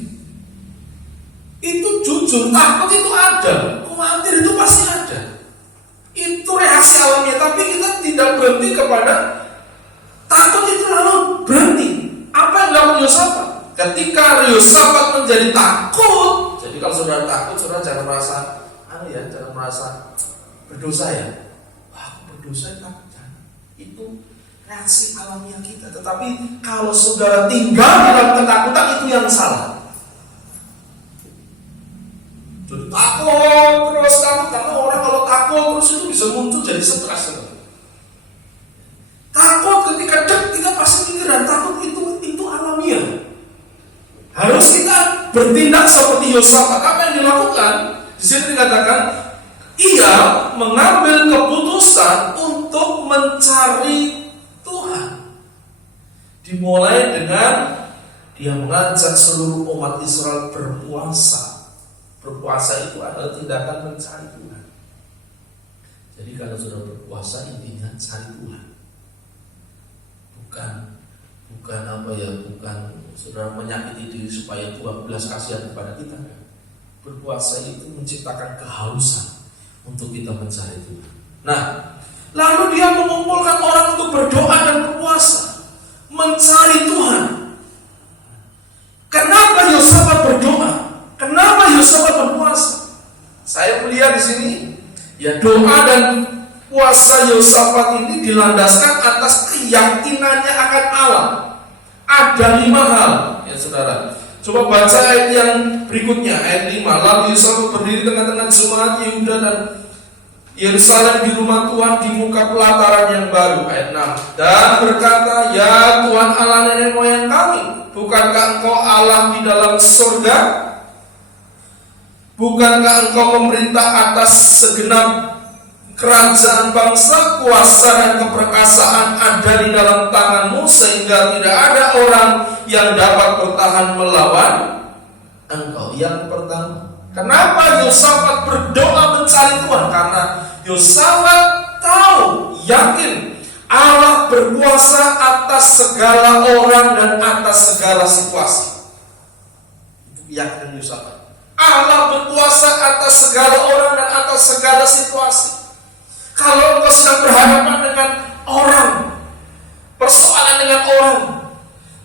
itu jujur takut itu ada, khawatir itu pasti ada. Itu reaksi alamiah, tapi kita tidak berhenti kepada takut itu lalu berhenti. Apa yang dilakukan Yosafat? Ketika Yosafat menjadi takut, jadi kalau saudara takut, saudara jangan merasa berdosa ya. Wah, berdosa takut. Itu reaksi alamiah kita. Tetapi kalau saudara tinggal dalam ketakutan, itu yang salah. Jadi takut terus karena orang kalau takut terus itu bisa muncul jadi stres. Takut ketika kita pasti mikir, dan takut itu alamiah. Harus kita bertindak seperti Yosafat. Apa yang dilakukan? Di sini dikatakan ia mengambil keputusan untuk mencari Tuhan. Dimulai dengan dia mengajak seluruh umat Israel berpuasa. Berpuasa itu adalah tindakan mencari Tuhan. Jadi kalau sudah berpuasa intinya cari Tuhan. Bukan saudara menyakiti diri supaya Tuhan belas kasihan kepada kita. Berpuasa itu menciptakan kehausan untuk kita mencari Tuhan. Nah, lalu dia mengumpulkan orang untuk berdoa dan berpuasa, mencari Tuhan. Kenapa Yosafat berdoa? Kenapa Yosafat berpuasa? Saya melihat di sini, ya doa dan puasa Yosafat ini dilandaskan atas keyakinannya akan Allah. Ada 5 hal, ya saudara. Coba baca ayat yang berikutnya, ayat 5. Lalu Yosafat berdiri tengah-tengah jemaat Yehuda dan Yerusalem di rumah Tuhan di muka pelataran yang baru. Ayat 6. Dan berkata, ya Tuhan Allah nenek moyang kami, bukankah engkau Allah di dalam surga? Bukankah engkau memerintah atas segenap kerajaan bangsa, kuasa dan keperkasaan ada di dalam tanganmu, sehingga tidak ada orang yang dapat bertahan melawan engkau? Yang pertama, kenapa Yosafat berdoa mencari Tuhan? Karena Yosafat tahu, yakin Allah berkuasa atas segala orang dan atas segala situasi. Itu yakin Yosafat. Allah berkuasa atas segala orang dan atas segala situasi. Kalau engkau sedang berhadapan dengan orang, persoalan dengan orang,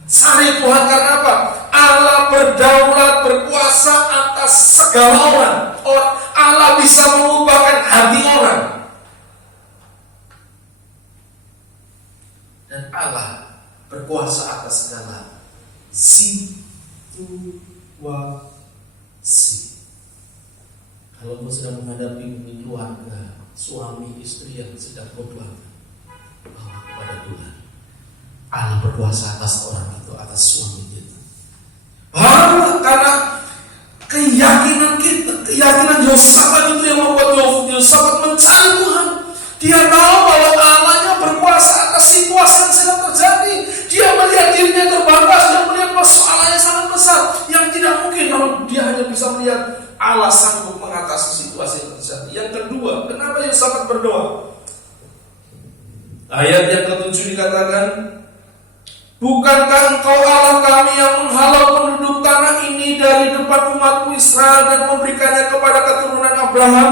cari Tuhan. Karena apa? Allah berdaulat, berkuasa atas segala orang. Allah bisa mengubahkan hati orang. Dan Allah berkuasa atas segala situasi. Kalau engkau sedang menghadapi keluarga, suami istri yang sedang berduaan, bawa kepada Tuhan. Allah berkuasa atas orang itu, atas suami kita. Karena keyakinan Yosafat itu yang membuat Yosafat mencari Tuhan. Dia tahu bahwa Allahnya berkuasa atas situasi yang sedang terjadi. Dia melihat dirinya terbatas, dia melihat persoalan yang sangat besar yang tidak mungkin kalau dia hanya bisa melihat Allah sanggup mengatasi situasi yang terjadi. Yang kedua, kenapa Yosafat berdoa? Ayat yang ke-7 dikatakan, bukankah engkau Allah kami yang menghalau penduduk tanah ini dari depan umatmu Israel dan memberikannya kepada keturunan Abraham,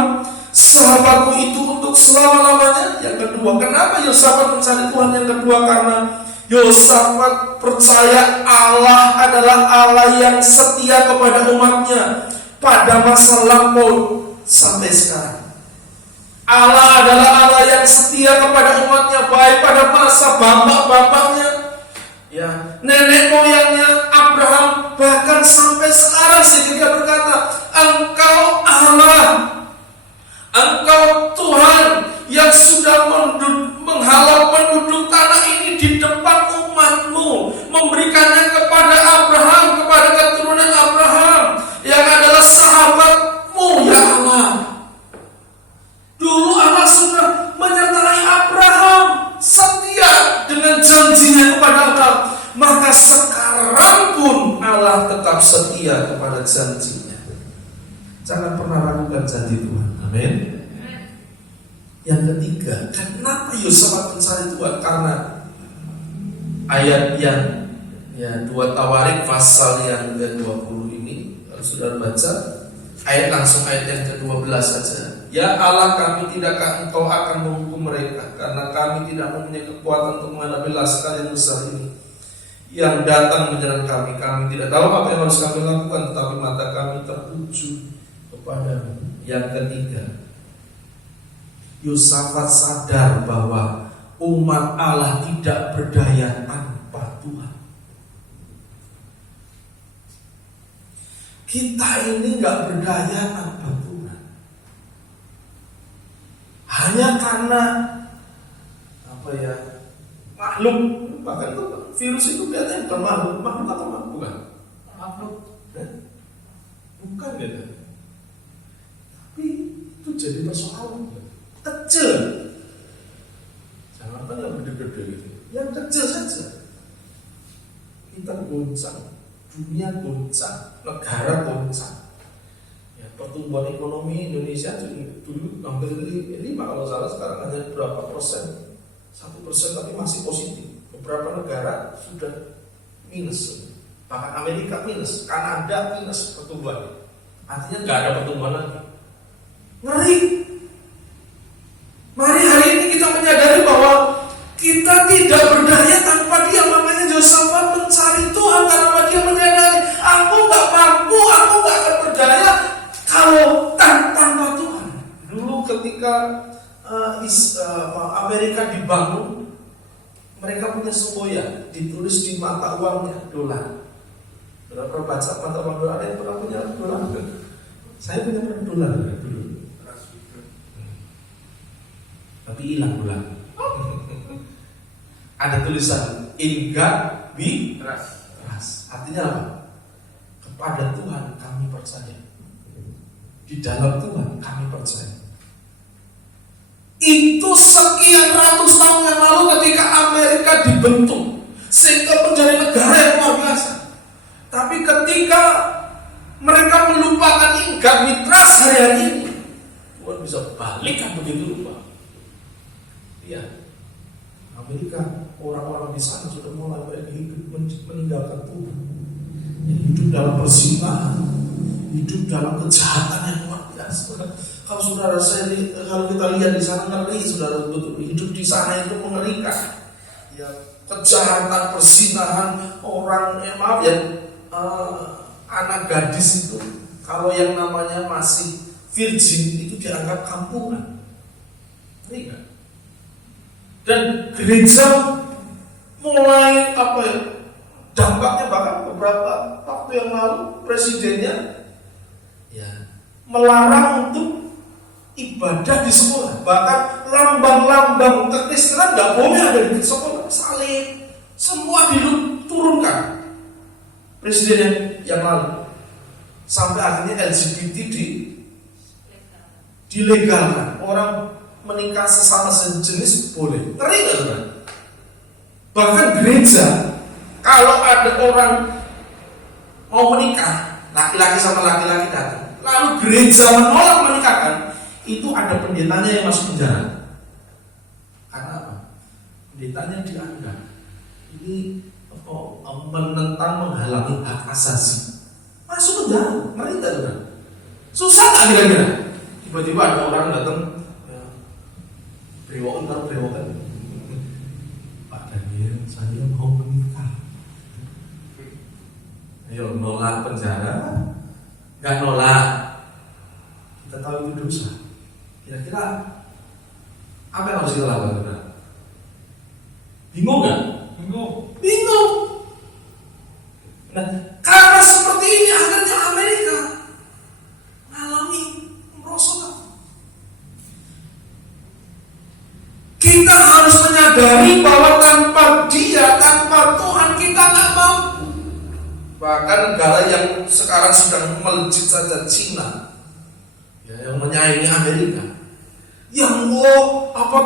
sahabatmu itu untuk selama-lamanya? Yang kedua, kenapa Yosafat mencari Tuhan? Yang kedua, karena Yosafat percaya Allah adalah Allah yang setia kepada umatnya pada masa lampau sampai sekarang. Allah adalah Allah yang setia kepada umatnya, baik pada masa bapak-bapaknya, ya, nenek moyangnya Abraham, bahkan sampai sekarang sehingga dia berkata, engkau Allah, engkau Tuhan yang sudah menghalau penduduk tanah ini di depan umatmu, memberikannya kepada Abraham, kepada keturunan Abraham yang adalah sahabatmu, ya Allah. Dulu Allah sudah menyertai Abraham, setia dengan janjinya kepada Abraham. Maka sekarang pun Allah tetap setia kepada janjinya. Jangan pernah ragukan janji Tuhan. Amin. Yang ketiga, kenapa Yosafat mencari Tuhan? Karena ayat yang 2 Tawarik pasal yang ke-20 ini, kalau sudah baca langsung ayat yang ke-12 saja. Ya Allah, kami tidakkah engkau akan menghukum mereka, karena kami tidak mempunyai kekuatan untuk menghadapi laskar yang besar ini yang datang menyerang kami. Kami tidak tahu apa yang harus kami lakukan, tetapi mata kami tertuju kepadamu. Yang ketiga, Yosafat sadar bahwa umat Allah tidak berdaya tanpa Tuhan. Kita ini gak berdaya tanpa Tuhan. Hanya karena makhluk, bahkan itu virus itu kelihatannya bukan makhluk atau makhluk, bukan? Makhluk, bukan gitu. Tapi itu jadi persoalan kecil. Jangan yang gede-gede gitu, yang kecil saja. Kita goncang, dunia goncang, negara goncang. Ya, pertumbuhan ekonomi Indonesia dulu hampir 5 kalau salah, sekarang hanya berapa persen, 1%, tapi masih positif. Beberapa negara sudah minus, bahkan Amerika minus, Kanada minus pertumbuhan, artinya nggak ada pertumbuhan lagi. Ngeri. Mari hari ini kita menyadari bahwa kita tidak berdaya tanpa Dia. Makanya Yosafat mencari Tuhan karena dia menyadari, aku nggak mampu, aku nggak akan berdaya kalau tanpa Tuhan. Dulu ketika Amerika dibangun, mereka punya semboyan, ditulis di mata uangnya dolar. Saudara pernah baca mata uang dolar? Ada yang pernah punya dolar? Saya punya dolar dulu. Tapi hilang dolar. Ada tulisan in God we trust. Artinya apa? Kepada Tuhan kami percaya. Di dalam Tuhan kami percaya. Itu sekian ratus tahun yang lalu ketika Amerika dibentuk sehingga menjadi negara yang luar biasa. Tapi ketika mereka melupakan God we trust hari ini, Tuhan bisa balikkan begitu rupa. Ya, Amerika, orang-orang di sana sudah mulai meninggalkan Tuhan, hidup dalam perzinahan, hidup dalam kejahatan yang luar biasa. Kalau saudara kalau kita lihat di sana ngeri, saudara, betul hidup di sana itu mengerikan. Ya, kejahatan, perzinahan, orang anak gadis itu, kalau yang namanya masih virgin itu dianggap kampungan. Ngeri kan? Dan gereja mulai dampaknya, bahkan beberapa waktu yang lalu presidennya melarang untuk ibadah di sekolah, bahkan lambang-lambang kekristenan nggak boleh ada di sekolah, salib semua diturunkan presiden yang lalu, sampai akhirnya LGBT dilegalkan, orang menikah sesama sejenis boleh. Ngeri nggak saudara? Bahkan gereja, kalau ada orang mau menikah, laki-laki sama laki-laki datang, lalu gereja menolak menikahkan, itu ada pendetanya yang masuk penjara. Karena apa? Pendetanya dianggap ini menentang, menghalangi hak asasi, masuk penjara. Ngeri nggak saudara? Susah nggak kira-kira? Tiba-tiba ada orang datang, berewokan, Pak Daniel, saya mau menikah. Ayo, nolak penjara? Nggak nolak. Kita tahu itu dosa. Kira-kira apa yang harus kita lakukan? Bingung nggak? Bingung. Nah, karena seperti ini akhirnya Amerika mengalami merosot. Kita harus menyadari bahwa tanpa Dia, tanpa Tuhan kita nggak mampu. Bahkan negara yang sekarang sedang melejit saja, Cina, yang menyaingi Amerika, yang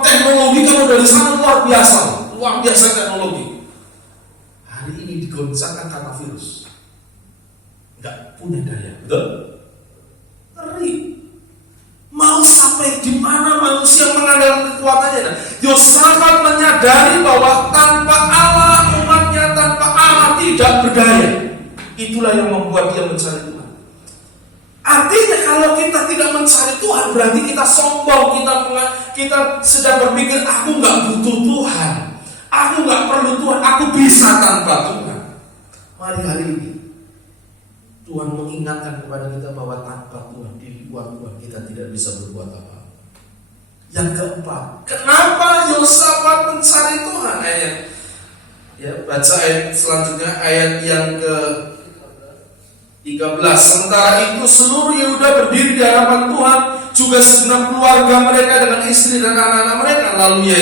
teknologi kan dari sana luar biasa teknologi. Hari ini digoncangkan karena virus, nggak punya daya, betul? Ngeri. Mau sampai di mana manusia mengandalkan kekuatannya? Yosafat menyadari bahwa tanpa Allah, umatnya tanpa Allah tidak berdaya. Itulah yang membuat dia mencari Tuhan. Artinya kalau kita tidak mencari Tuhan, berarti kita sombong, kita sedang berpikir aku nggak butuh Tuhan, aku nggak perlu Tuhan, aku bisa tanpa Tuhan. Mari hari ini Tuhan mengingatkan kepada kita bahwa tanpa Tuhan, di luar Tuhan kita tidak bisa berbuat apa-apa. Yang keempat, kenapa Yosafat mencari Tuhan? Baca ayat selanjutnya, ayat yang ke-13. Sementara itu seluruh Yehuda berdiri di hadapan Tuhan, juga segenap keluarga mereka dengan istri dan anak-anak mereka. Lalu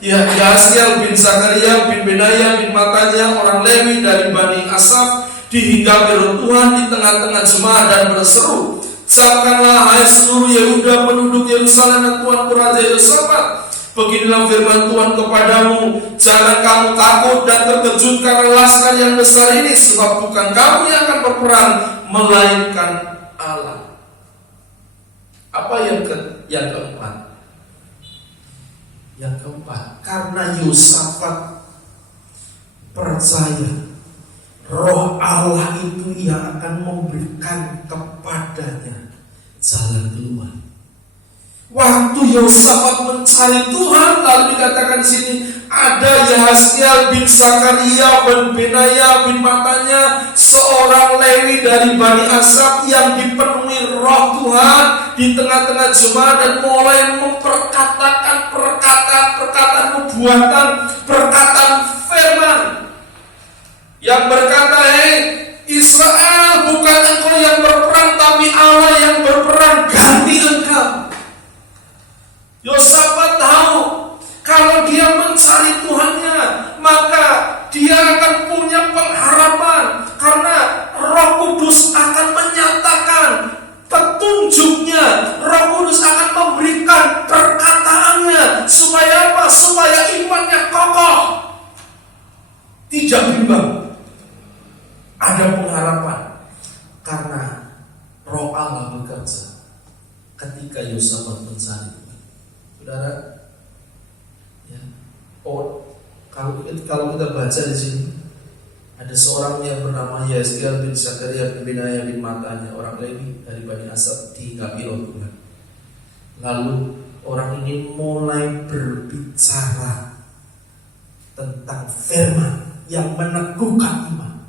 Yahasiel bin Zakaria bin Benaya bin Matanya, orang Lewi dari Bani Asaf, dihinggapi roh Tuhan di tengah-tengah jemaat dan berseru, "Camkanlah hai seluruh Yehuda, penduduk Yerusalem dan Tuanku Raja Yosafat. Beginilah firman Tuhan kepadamu, jangan kamu takut dan terkejut karena laskar yang besar ini, sebab bukan kamu yang akan berperang, melainkan Allah." Apa yang keempat? Yang keempat, karena Yosafat percaya Roh Allah itu yang akan memberikan kepadanya jalan keluar. Waktu Yosafat mencari Tuhan, lalu dikatakan di sini ada Yahasiel bin Zakaria bin Benaya bin Matanya, seorang Lewi dari Bani Asaf yang dipenuhi Roh Tuhan di tengah-tengah jemaat dan mulai memperkatakan perkataan nubuatan, perkataan firman yang berkata, "Hei Israel, bukan engkau yang berperang, tapi Allah yang berperang ganti engkau." Yosafat tahu kalau dia mencari Tuhannya, maka dia akan punya pengharapan karena Roh Kudus akan menyatakan petunjuknya. Roh Kudus akan memberikan perkataannya supaya apa? Supaya imannya kokoh, tidak bimbang. Ada pengharapan karena Roh Allah bekerja ketika Yosafat mencari Tuhan. Saudara, ya, kalau kita baca di sini ada seorang yang bernama Yahasiel bin Zakaria bin Benaya bin Matanya, orang Lewi dari Bani Asaf, dihinggapi Roh Tuhan. Lalu orang ini mulai berbicara tentang firman yang meneguhkan iman.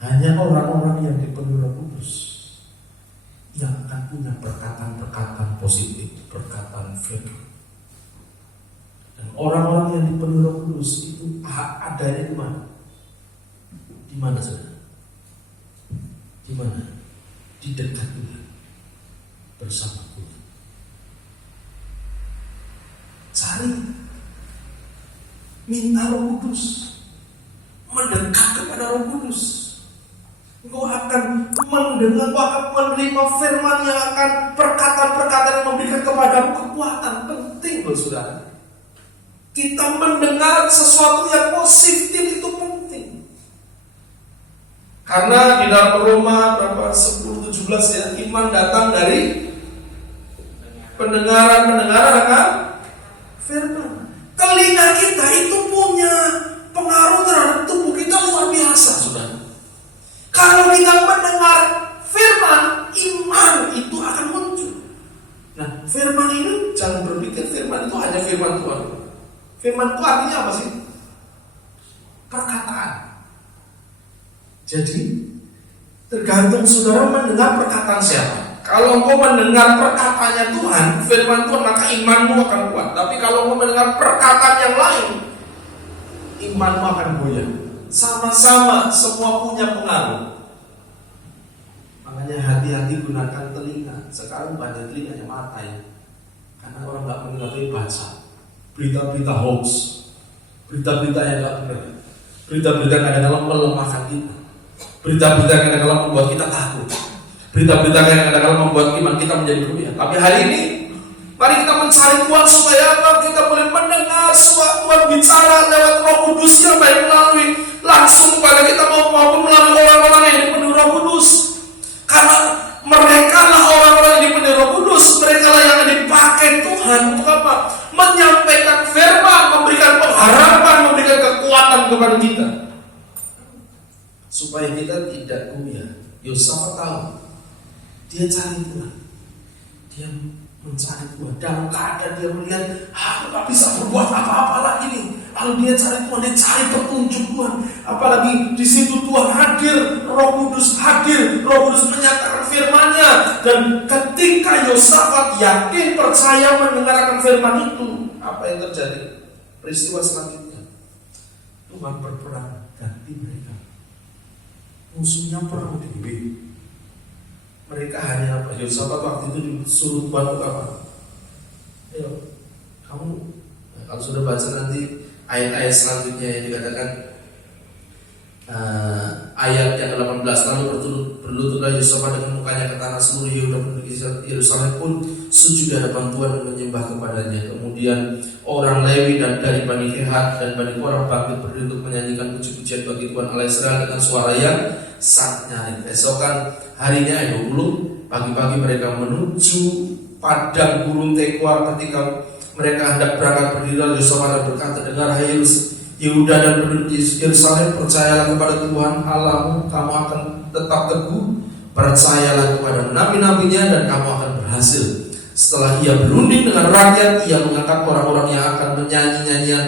Hanya orang-orang yang dipenuhi Roh Kudus yang akan punya perkataan-perkataan positif, perkataan firman. Dan orang-orang yang dipenuhi Roh Kudus itu adanya di mana? Di mana saudara? Di mana? Di dekat Tuhan, bersama Tuhan. Cari, minta Roh Kudus, mendekat kepada Roh Kudus. Engkau akan mendengar, engkau akan menerima firman yang akan perkataan-perkataan yang memberikan kepadamu kekuatan. Penting loh saudara. Kita mendengar sesuatu yang positif itu penting. Karena di dalam Roma berapa 10-17 ya, iman datang dari pendengaran akan firman. Telinga kita itu punya pengaruh terhadap tubuh kita luar biasa saudara. Kalau kita mendengar firman, iman itu akan muncul. Nah, firman ini jangan berpikir firman itu hanya firman Tuhan. Firman itu artinya apa sih? Perkataan. Jadi, tergantung saudara mendengar perkataan siapa. Kalau engkau mendengar perkataannya Tuhan, firman Tuhan, maka imanmu akan kuat. Tapi kalau engkau mendengar perkataan yang lain, imanmu akan goyah. Sama-sama semua punya pengaruh. Makanya hati-hati gunakan telinga. Sekarang banyak telinganya mata ya. Karena orang gak mendengar baca berita-berita hoax, berita-berita yang gak benar, berita-berita yang kadang-kadang melemahkan kita, berita-berita yang kadang-kadang membuat kita takut, berita-berita yang kadang-kadang membuat iman kita menjadi goyah. Tapi hari ini mari kita mencari Tuhan supaya apa? Kita boleh mendengar suara Tuhan bicara lewat Roh Kudusnya, baik melalui langsung kepada kita maupun melalui orang-orang yang dipenuhi Roh Kudus. Karena mereka lah orang-orang yang dipenuhi Roh Kudus, mereka lah yang dipakai Tuhan untuk apa? Menyampaikan firman, memberikan pengharapan, memberikan kekuatan kepada kita, supaya kita tidak goyah. Yosafat tahu, dia cari Tuhan, dia mencari Tuhan. Dalam keadaan dia melihat, aku gak bisa berbuat apa-apa lagi nih. Lalu dia cari Tuhan, dia cari petunjuk Tuhan. Apalagi di situ Tuhan hadir, Roh Kudus hadir, Roh Kudus menyatakan firman-Nya. Dan ketika Yosafat yakin, percaya mendengarkan firman itu, apa yang terjadi? Peristiwa selanjutnya, Tuhan berperang ganti mereka. Musuhnya perang dewi. Mereka hanya apa? Yosafat waktu itu disuruh Tuhan untuk apa? Ayo, kamu kalau sudah baca nanti ayat-ayat selanjutnya yang dikatakan ayat yang 18, lalu berlututlah Yosafat dengan mukanya ke tanah, seluruh Yehuda penduduk Yerusalem pun sujud di hadapan Tuhan dan menyembah kepadanya. Kemudian orang Lewi dan dari Bani Kehat dan Bani Korah bangkit berdiri untuk menyanyikan puji-pujian bagi Tuhan Allah Israel dengan suara yang sangat nyaring. Esokan harinya 20, pagi-pagi mereka menuju padang gurun Tekoa. Ketika mereka hendak berangkat berdiri, Yosafat berkata, dengar hai Yehuda dan penduduk Yerusalem, percayalah kepada Tuhan Allahmu, kamu akan tetap teguh. Percayalah kepada nabi-nabinya dan kamu akan berhasil. Setelah ia berunding dengan rakyat, ia mengangkat orang-orang yang akan menyanyi nyanyian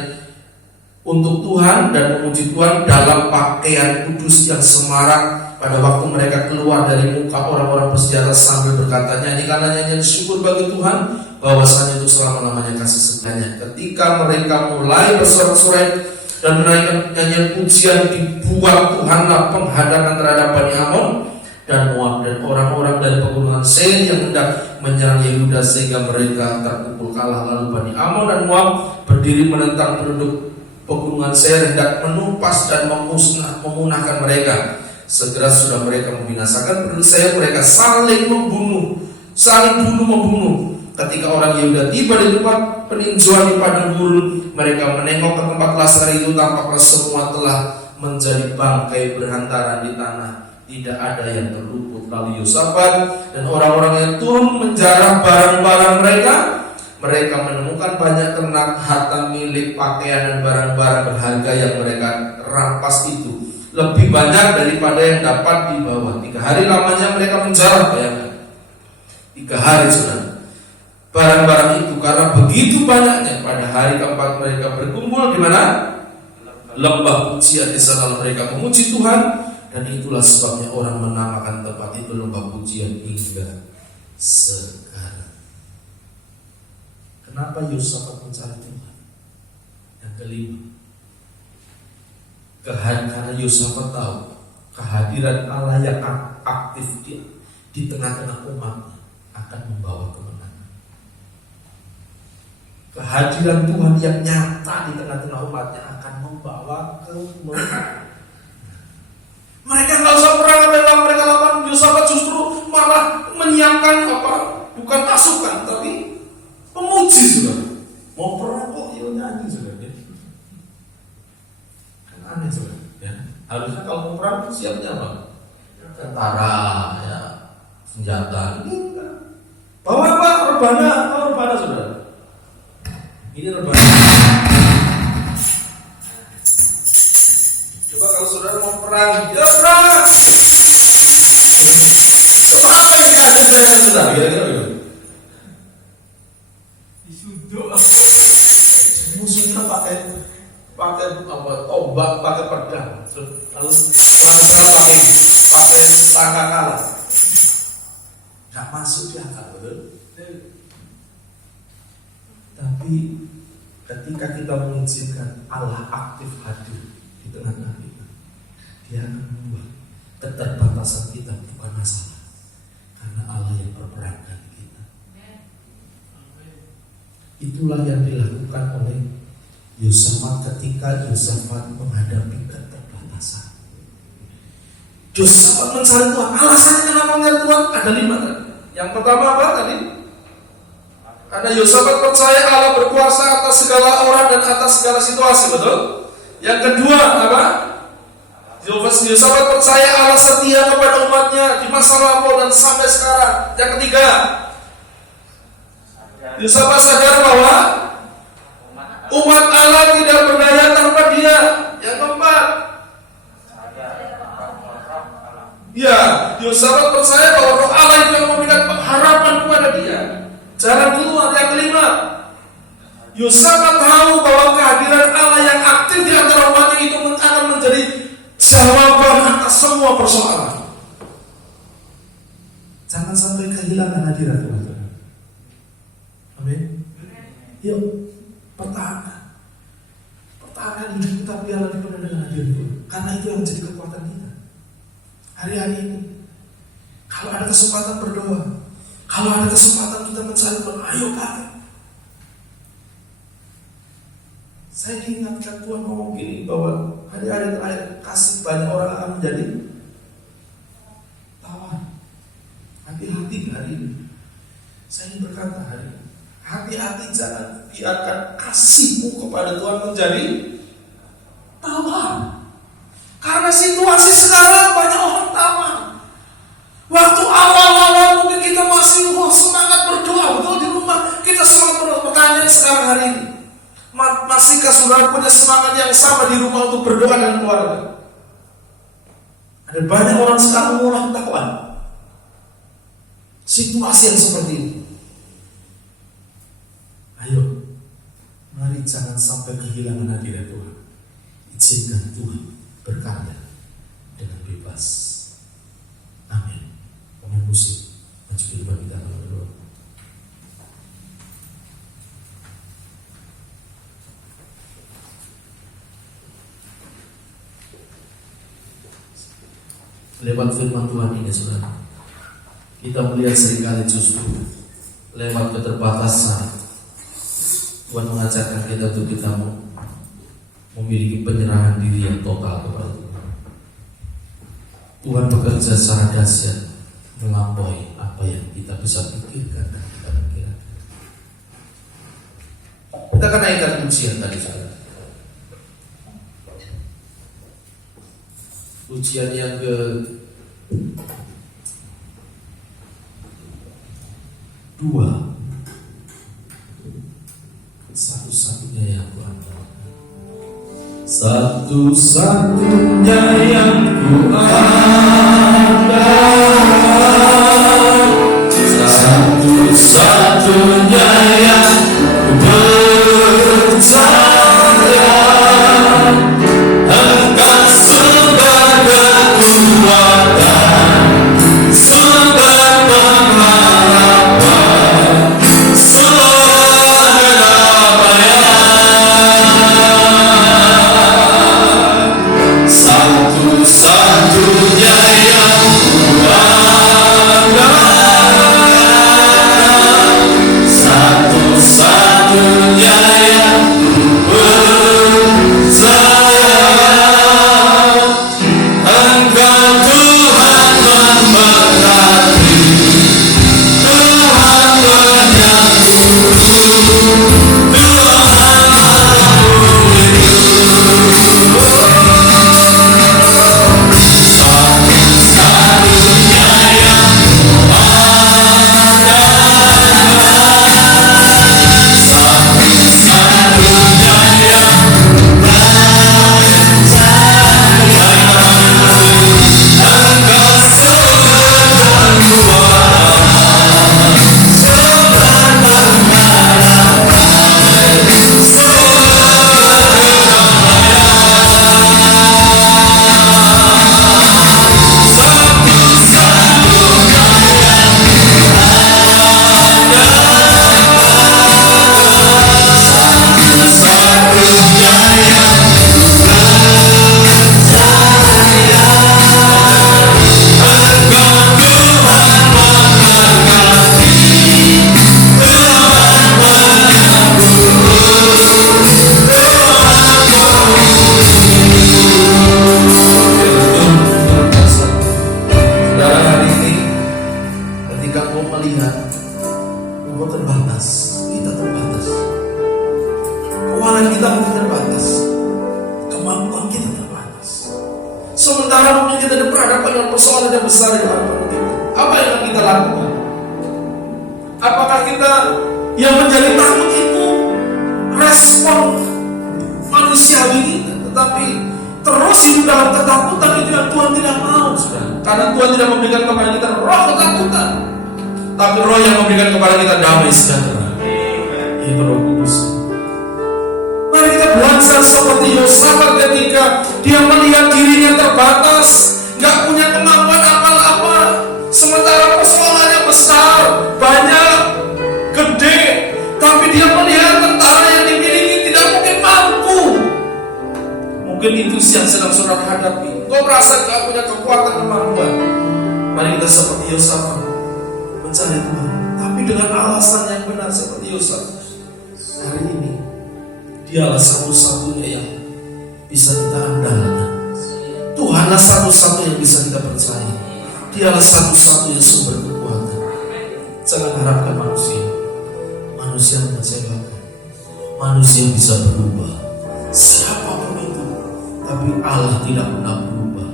untuk Tuhan dan memuji Tuhan dalam pakaian kudus yang semarak. Pada waktu mereka keluar dari muka orang-orang bersenjata sambil berkata, nyanyikanlah nyanyian syukur bagi Tuhan, bahwasanya untuk selama-lamanya kasih setianya. Ketika mereka mulai bersorak-sorai dan menaikkan nyanyian pujian, dibuat Tuhanlah penghadapan terhadap Bani Amon dan Moab dan orang-orang dari pegunungan Seir yang hendak menyerang Yehuda, sehingga mereka terpukul kalah. Lalu Bani Amon dan Moab berdiri menentang penduduk pegunungan Seir, hendak menumpas dan memunahkan mereka. Segera sudah mereka membinasakan penduduk Seir, mereka saling bunuh membunuh. Ketika orang Yehuda tiba di tempat peninjauan di padang gurun, mereka menengok ke tempat lasar itu, tampaklah semua telah menjadi bangkai berhantaran di tanah, tidak ada yang terluput. Lalu Yosafat dan orang-orang yang turun menjarah barang-barang mereka. Mereka menemukan banyak ternak, harta milik, pakaian dan barang-barang berharga yang mereka rampas itu lebih banyak daripada yang dapat dibawa. 3 hari lamanya mereka menjarah, bayangkan 3 hari sudah barang-barang itu, karena begitu banyaknya. Pada hari keempat mereka berkumpul di mana? Lembah pujian. Di sana mereka memuji Tuhan, dan itulah sebabnya orang menamakan tempat itu lembah pujian hingga sekarang. Kenapa Yosafat mencari Tuhan? Yang kelima, karena Yosafat tahu kehadiran Allah yang aktif di tengah-tengah umatnya akan membawa kemenangan. Kehadiran Tuhan yang nyata di tengah-tengah umatnya akan membawa kemenangan. Mereka nggak usah perang, apa yang mereka lakukan. Yosafat justru malah menyiapkan bukan pasukan, tapi pemuji sudah. Mau perang kok dia nyanyi sudah. Kan aneh sudah. Ya. Harusnya kalau mau perang siapnya apa? Tentara, ya, senjata. Bawa apa? Rebana sudah. Ini rebana. Coba kalau saudara mau perang, ya perang. Coba apa yang ada dari saudara? Kira-kira gitu. Disuduk. Musuhnya pakai tombak, pakai pedang, lalu pakai sangkakala. Nggak masuk di akal, betul? Tapi ketika kita mengizinkan Allah aktif hadir di tengah-tengah kita, dia akan membuat keterbatasan kita bukan masalah, karena Allah yang berperankan kita. Itulah yang dilakukan oleh Yosafat ketika Yosafat menghadapi keterbatasan. Yosafat mencari Tuhan. Alasannya kenapa mencari Tuhan? Ada 5 tadi. Yang pertama apa tadi? Karena Yosafat percaya Allah berkuasa atas segala orang dan atas segala situasi, betul? Yang kedua apa? Yosafat percaya Allah setia kepada umatnya di masa lampau dan sampai sekarang. Yang ketiga, Yosafat sadar bahwa umat Allah tidak berdaya tanpa dia. Yang keempat, ya, Yosafat percaya bahwa Roh Allah itu yang memberikan pengharapan kepada dia, jalan keluar. Yang kelima, Yosafat tahu bahwa kehadiran Allah yang aktif di antara umatnya itu akan menjadi jawaban atas semua persoalan. Jangan sampai kehilangan hadirat Tuhan. Amin. Yuk, pertahankan hidup kita biar lebih penuh dengan hadirat Tuhan. Karena itu yang menjadi kekuatan kita. Hari-hari ini, kalau ada kesempatan berdoa, kalau ada kesempatan kita mencari Tuhan, ayo pakai. Saya diingatkan Tuhan ngomong gini, bahwa hari-hari terakhir kasih banyak orang akan menjadi tawar. Hati-hati hari ini. Saya ingin berkata hari ini, hati-hati, jangan biarkan kasihmu kepada Tuhan menjadi tawar. Karena situasi sekarang banyak orang tawar. Waktu awal-awal mungkin kita masih semangat berdoa, betul di rumah kita semangat berdoa. Pertanyaan sekarang hari ini, masihkah saudara punya semangat yang sama di rumah untuk berdoa dengan keluarga? Ada banyak orang sekarang mengulang takwan situasi yang seperti ini. Ayo, mari jangan sampai kehilangan hadirat Tuhan. Izinkan Tuhan berkarya dengan bebas. Amin. Pemain musik, maju ke depan kita kalau berdoa. Lewat firman Tuhan ini, saudara, kita melihat seringkali justru lewat keterbatasan Tuhan mengajarkan kita untuk kita memiliki penyerahan diri yang total kepada Tuhan. Tuhan bekerja secara dahsyat melampaui apa yang kita bisa pikirkan dan kita pikirkan. Kita akan naikkan pujian tadi, saudara. Pujian yang ke dua, satu-satunya yang ku andalkan, satu-satunya yang ku andalkan, satu-satunya yang ku percaya. Engkau sumber kekuatan, sumber pengharapan, sumber kedamaian. Satu-satunya yang ku andalkan, satu-satunya yang ku percaya. Engkau Tuhan memberkati, Tuhan menyatu, Tuhan satu-satunya yang satu-satunya yang Engkau sumber kekuatan, sumber pengharapan, sumber kedamaian. Satu-satunya yang satu-satunya yang Engkau Tuhan memberkati, Tuhan menyatu, Tuhan Saudara, hari ini ketika kau melihat engkau terbatas, kita terbatas, keuangan kita mungkin terbatas, kemampuan kita terbatas. Sementara mungkin kita berhadapan dengan persoalan yang besar di hadapan kita. Apa yang akan kita lakukan? Apakah kita yang menjadi takut itu respon manusiawi kita, tetapi terus hidup dalam ketakutan itu yang Tuhan tidak mau, saudara. Karena Tuhan tidak memberikan kepada kita roh ketakutan, tapi roh yang memberikan kepada kita damai sejahtera, yaitu Roh Kudus. Mari kita belajar seperti Yosafat ketika dia melihat dirinya terbatas, gak punya kemampuan apa-apa, sementara persoalannya besar, banyak, gede, tapi dia melihat tentara yang dimiliki tidak mungkin mampu. Mungkin itu yang sedang saudara hadapi. Kau merasa gak punya kekuatan kemampuan. Mari kita seperti Yosafat mencari Tuhan, tapi dengan alasan yang benar seperti Yosafat. Hari ini Dialah satu-satunya yang bisa kita andalkan. Tuhanlah satu-satunya yang bisa kita percaya. Dialah satu-satunya sumber kekuatan. Jangan harapkan manusia. Manusia mengecewakan. Manusia bisa berubah, siapapun itu, tapi Allah tidak pernah berubah.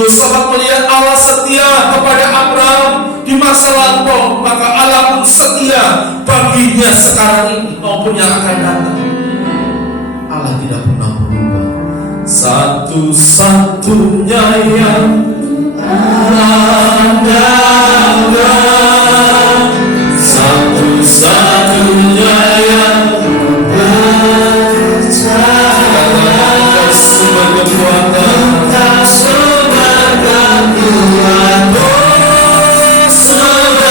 Yosafat melihat Allah setia kepada Abraham di masa lampau, maka Allah pun setia baginya sekarang ini maupun yang akan datang. Allah tidak pernah berubah. Satu-satunya yang andalkan, satu-satunya yang percaya, sumber kekuatan, sumber kekuatan, sumber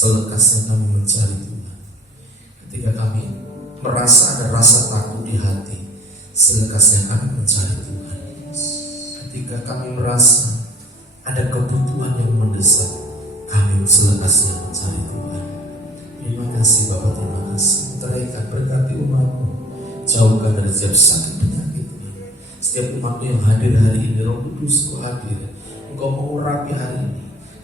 selekasnya kami mencari Tuhan. Ketika kami merasa ada rasa takut di hati, selekasnya kami mencari Tuhan. Ketika kami merasa ada kebutuhan yang mendesak, kami selekasnya mencari Tuhan. Terima kasih Bapak, terima kasih. Terikat berkati umat-Mu, jauhkan dari setiap sakit penyakit. Setiap umat-Mu yang hadir hari ini, Roh Kudus Engkau hadir, Engkau mengurapi hari ini.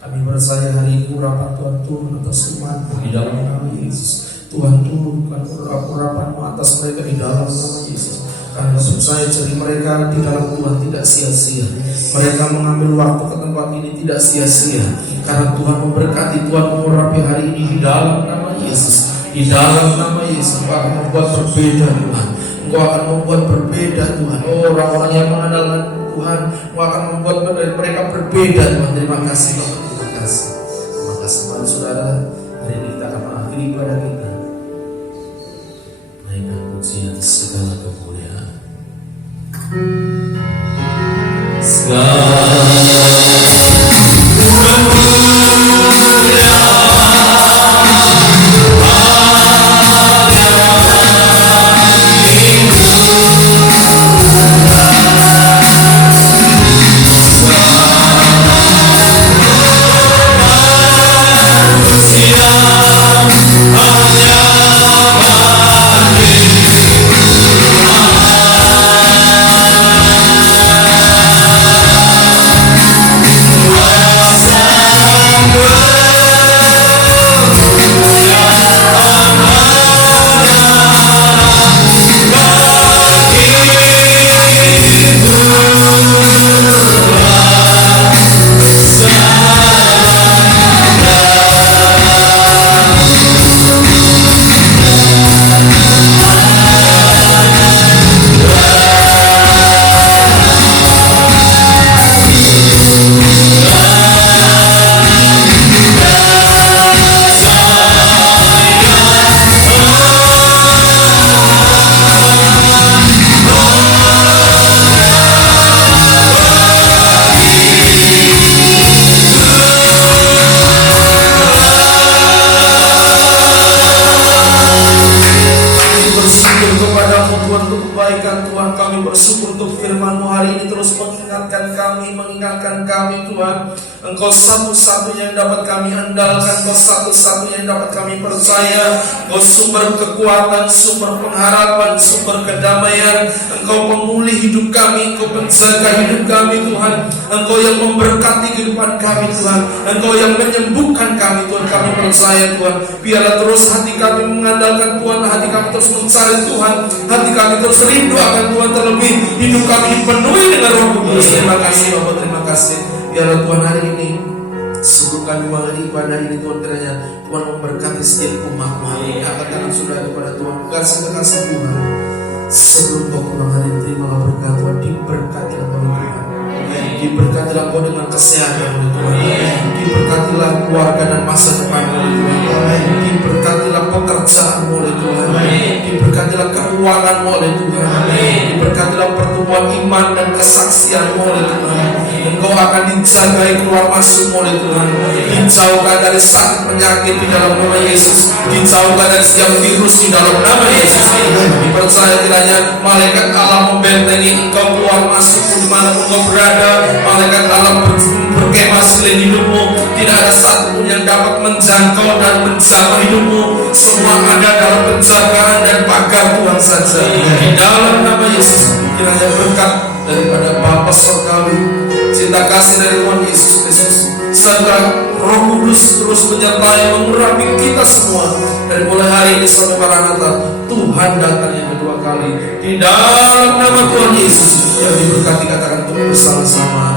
Kami percaya hari ini urapan Tuhan turun atas umat-Mu di dalam nama Yesus. Tuhan turunkan urapan-Mu atas mereka di dalam nama Yesus. Karena percaya jadi mereka di dalam Tuhan tidak sia-sia. Mereka mengambil waktu ke tempat ini tidak sia-sia. Karena Tuhan memberkati, Tuhan mengurapi hari ini di dalam nama Yesus. Di dalam nama Yesus, Engkau akan membuat berbeda Tuhan. Engkau akan membuat berbeda Tuhan. Orang-orang yang mengandalkan Tuhan, Engkau akan membuat mereka berbeda Tuhan. Terima kasih Bapak. Terima kasih mari saudara, hari ini kita akan mengakhiri ibadah kita. Naikkan pujian segala kemuliaan, segala kemuliaan namamu Tuhan, untuk kebaikan Tuhan. Kami bersyukur untuk firman-Mu hari ini terus mengingatkan kami Tuhan. Engkau satu-satunya yang dapat kami andalkan, Engkau satu-satunya yang dapat kami percaya. Engkau sumber kekuatan, sumber pengharapan, sumber kedamaian. Engkau pemulih hidup kami, Engkau penjaga hidup kami Tuhan. Engkau yang memberkati kehidupan kami Tuhan. Engkau yang menyembuhkan kami Tuhan. Kami percaya Tuhan. Biarlah terus hati kami mengandalkan Tuhan, hati kami terus mencari Tuhan, hati kami terus rindu akan Tuhan, terlebih hidup kami dipenuhi dengan Roh Kudus. Terima kasih Bapak, terima kasih. Biarlah Tuhan hari ini, sebelum kami mengakhiri ibadah ini Tuhan, kiranya Tuhan memberkati setiap umat-Mu hari ini. Angkat tangan saudara kepada Tuhan, kasih Tuhan. Sebelum kau pulang hari ini, terimalah berkat Tuhan, diberkatilah oleh Tuhan. Diberkatilah kau dengan kesehatan oleh Tuhan. Diberkatilah keluarga dan masa depan oleh Tuhan. Diberkatilah pekerjaan oleh Tuhan. Diberkatilah keuangan oleh Tuhan. Diberkatilah pertumbuhan iman dan kesaksian oleh Tuhan. Engkau akan dijagai keluar masuk oleh Tuhan. Dijauhkan dari sakit penyakit di dalam nama Yesus. Dijauhkan dari setiap virus di dalam nama Yesus. Dipercaya kiranya malaikat Allah membentengi engkau keluar masuk dimanapun engkau berada. Malaikat Allah berkemah sekeliling hidupmu. Tidak ada satupun yang dapat menjangkau dan menjamah hidupmu. Semua ada dalam penjagaan dan pagar Tuhan saja. Di dalam nama Yesus, kiranya berkat daripada Bapa Surgawi, cinta kasih dari Tuhan Yesus Kristus, serta Roh Kudus terus menyertai mengurapi kita semua dari mulai hari ini sampai Maranatha. Tuhan datang yang kedua kali. Di dalam nama Tuhan Yesus yang diberkati, katakan untuk bersama-sama.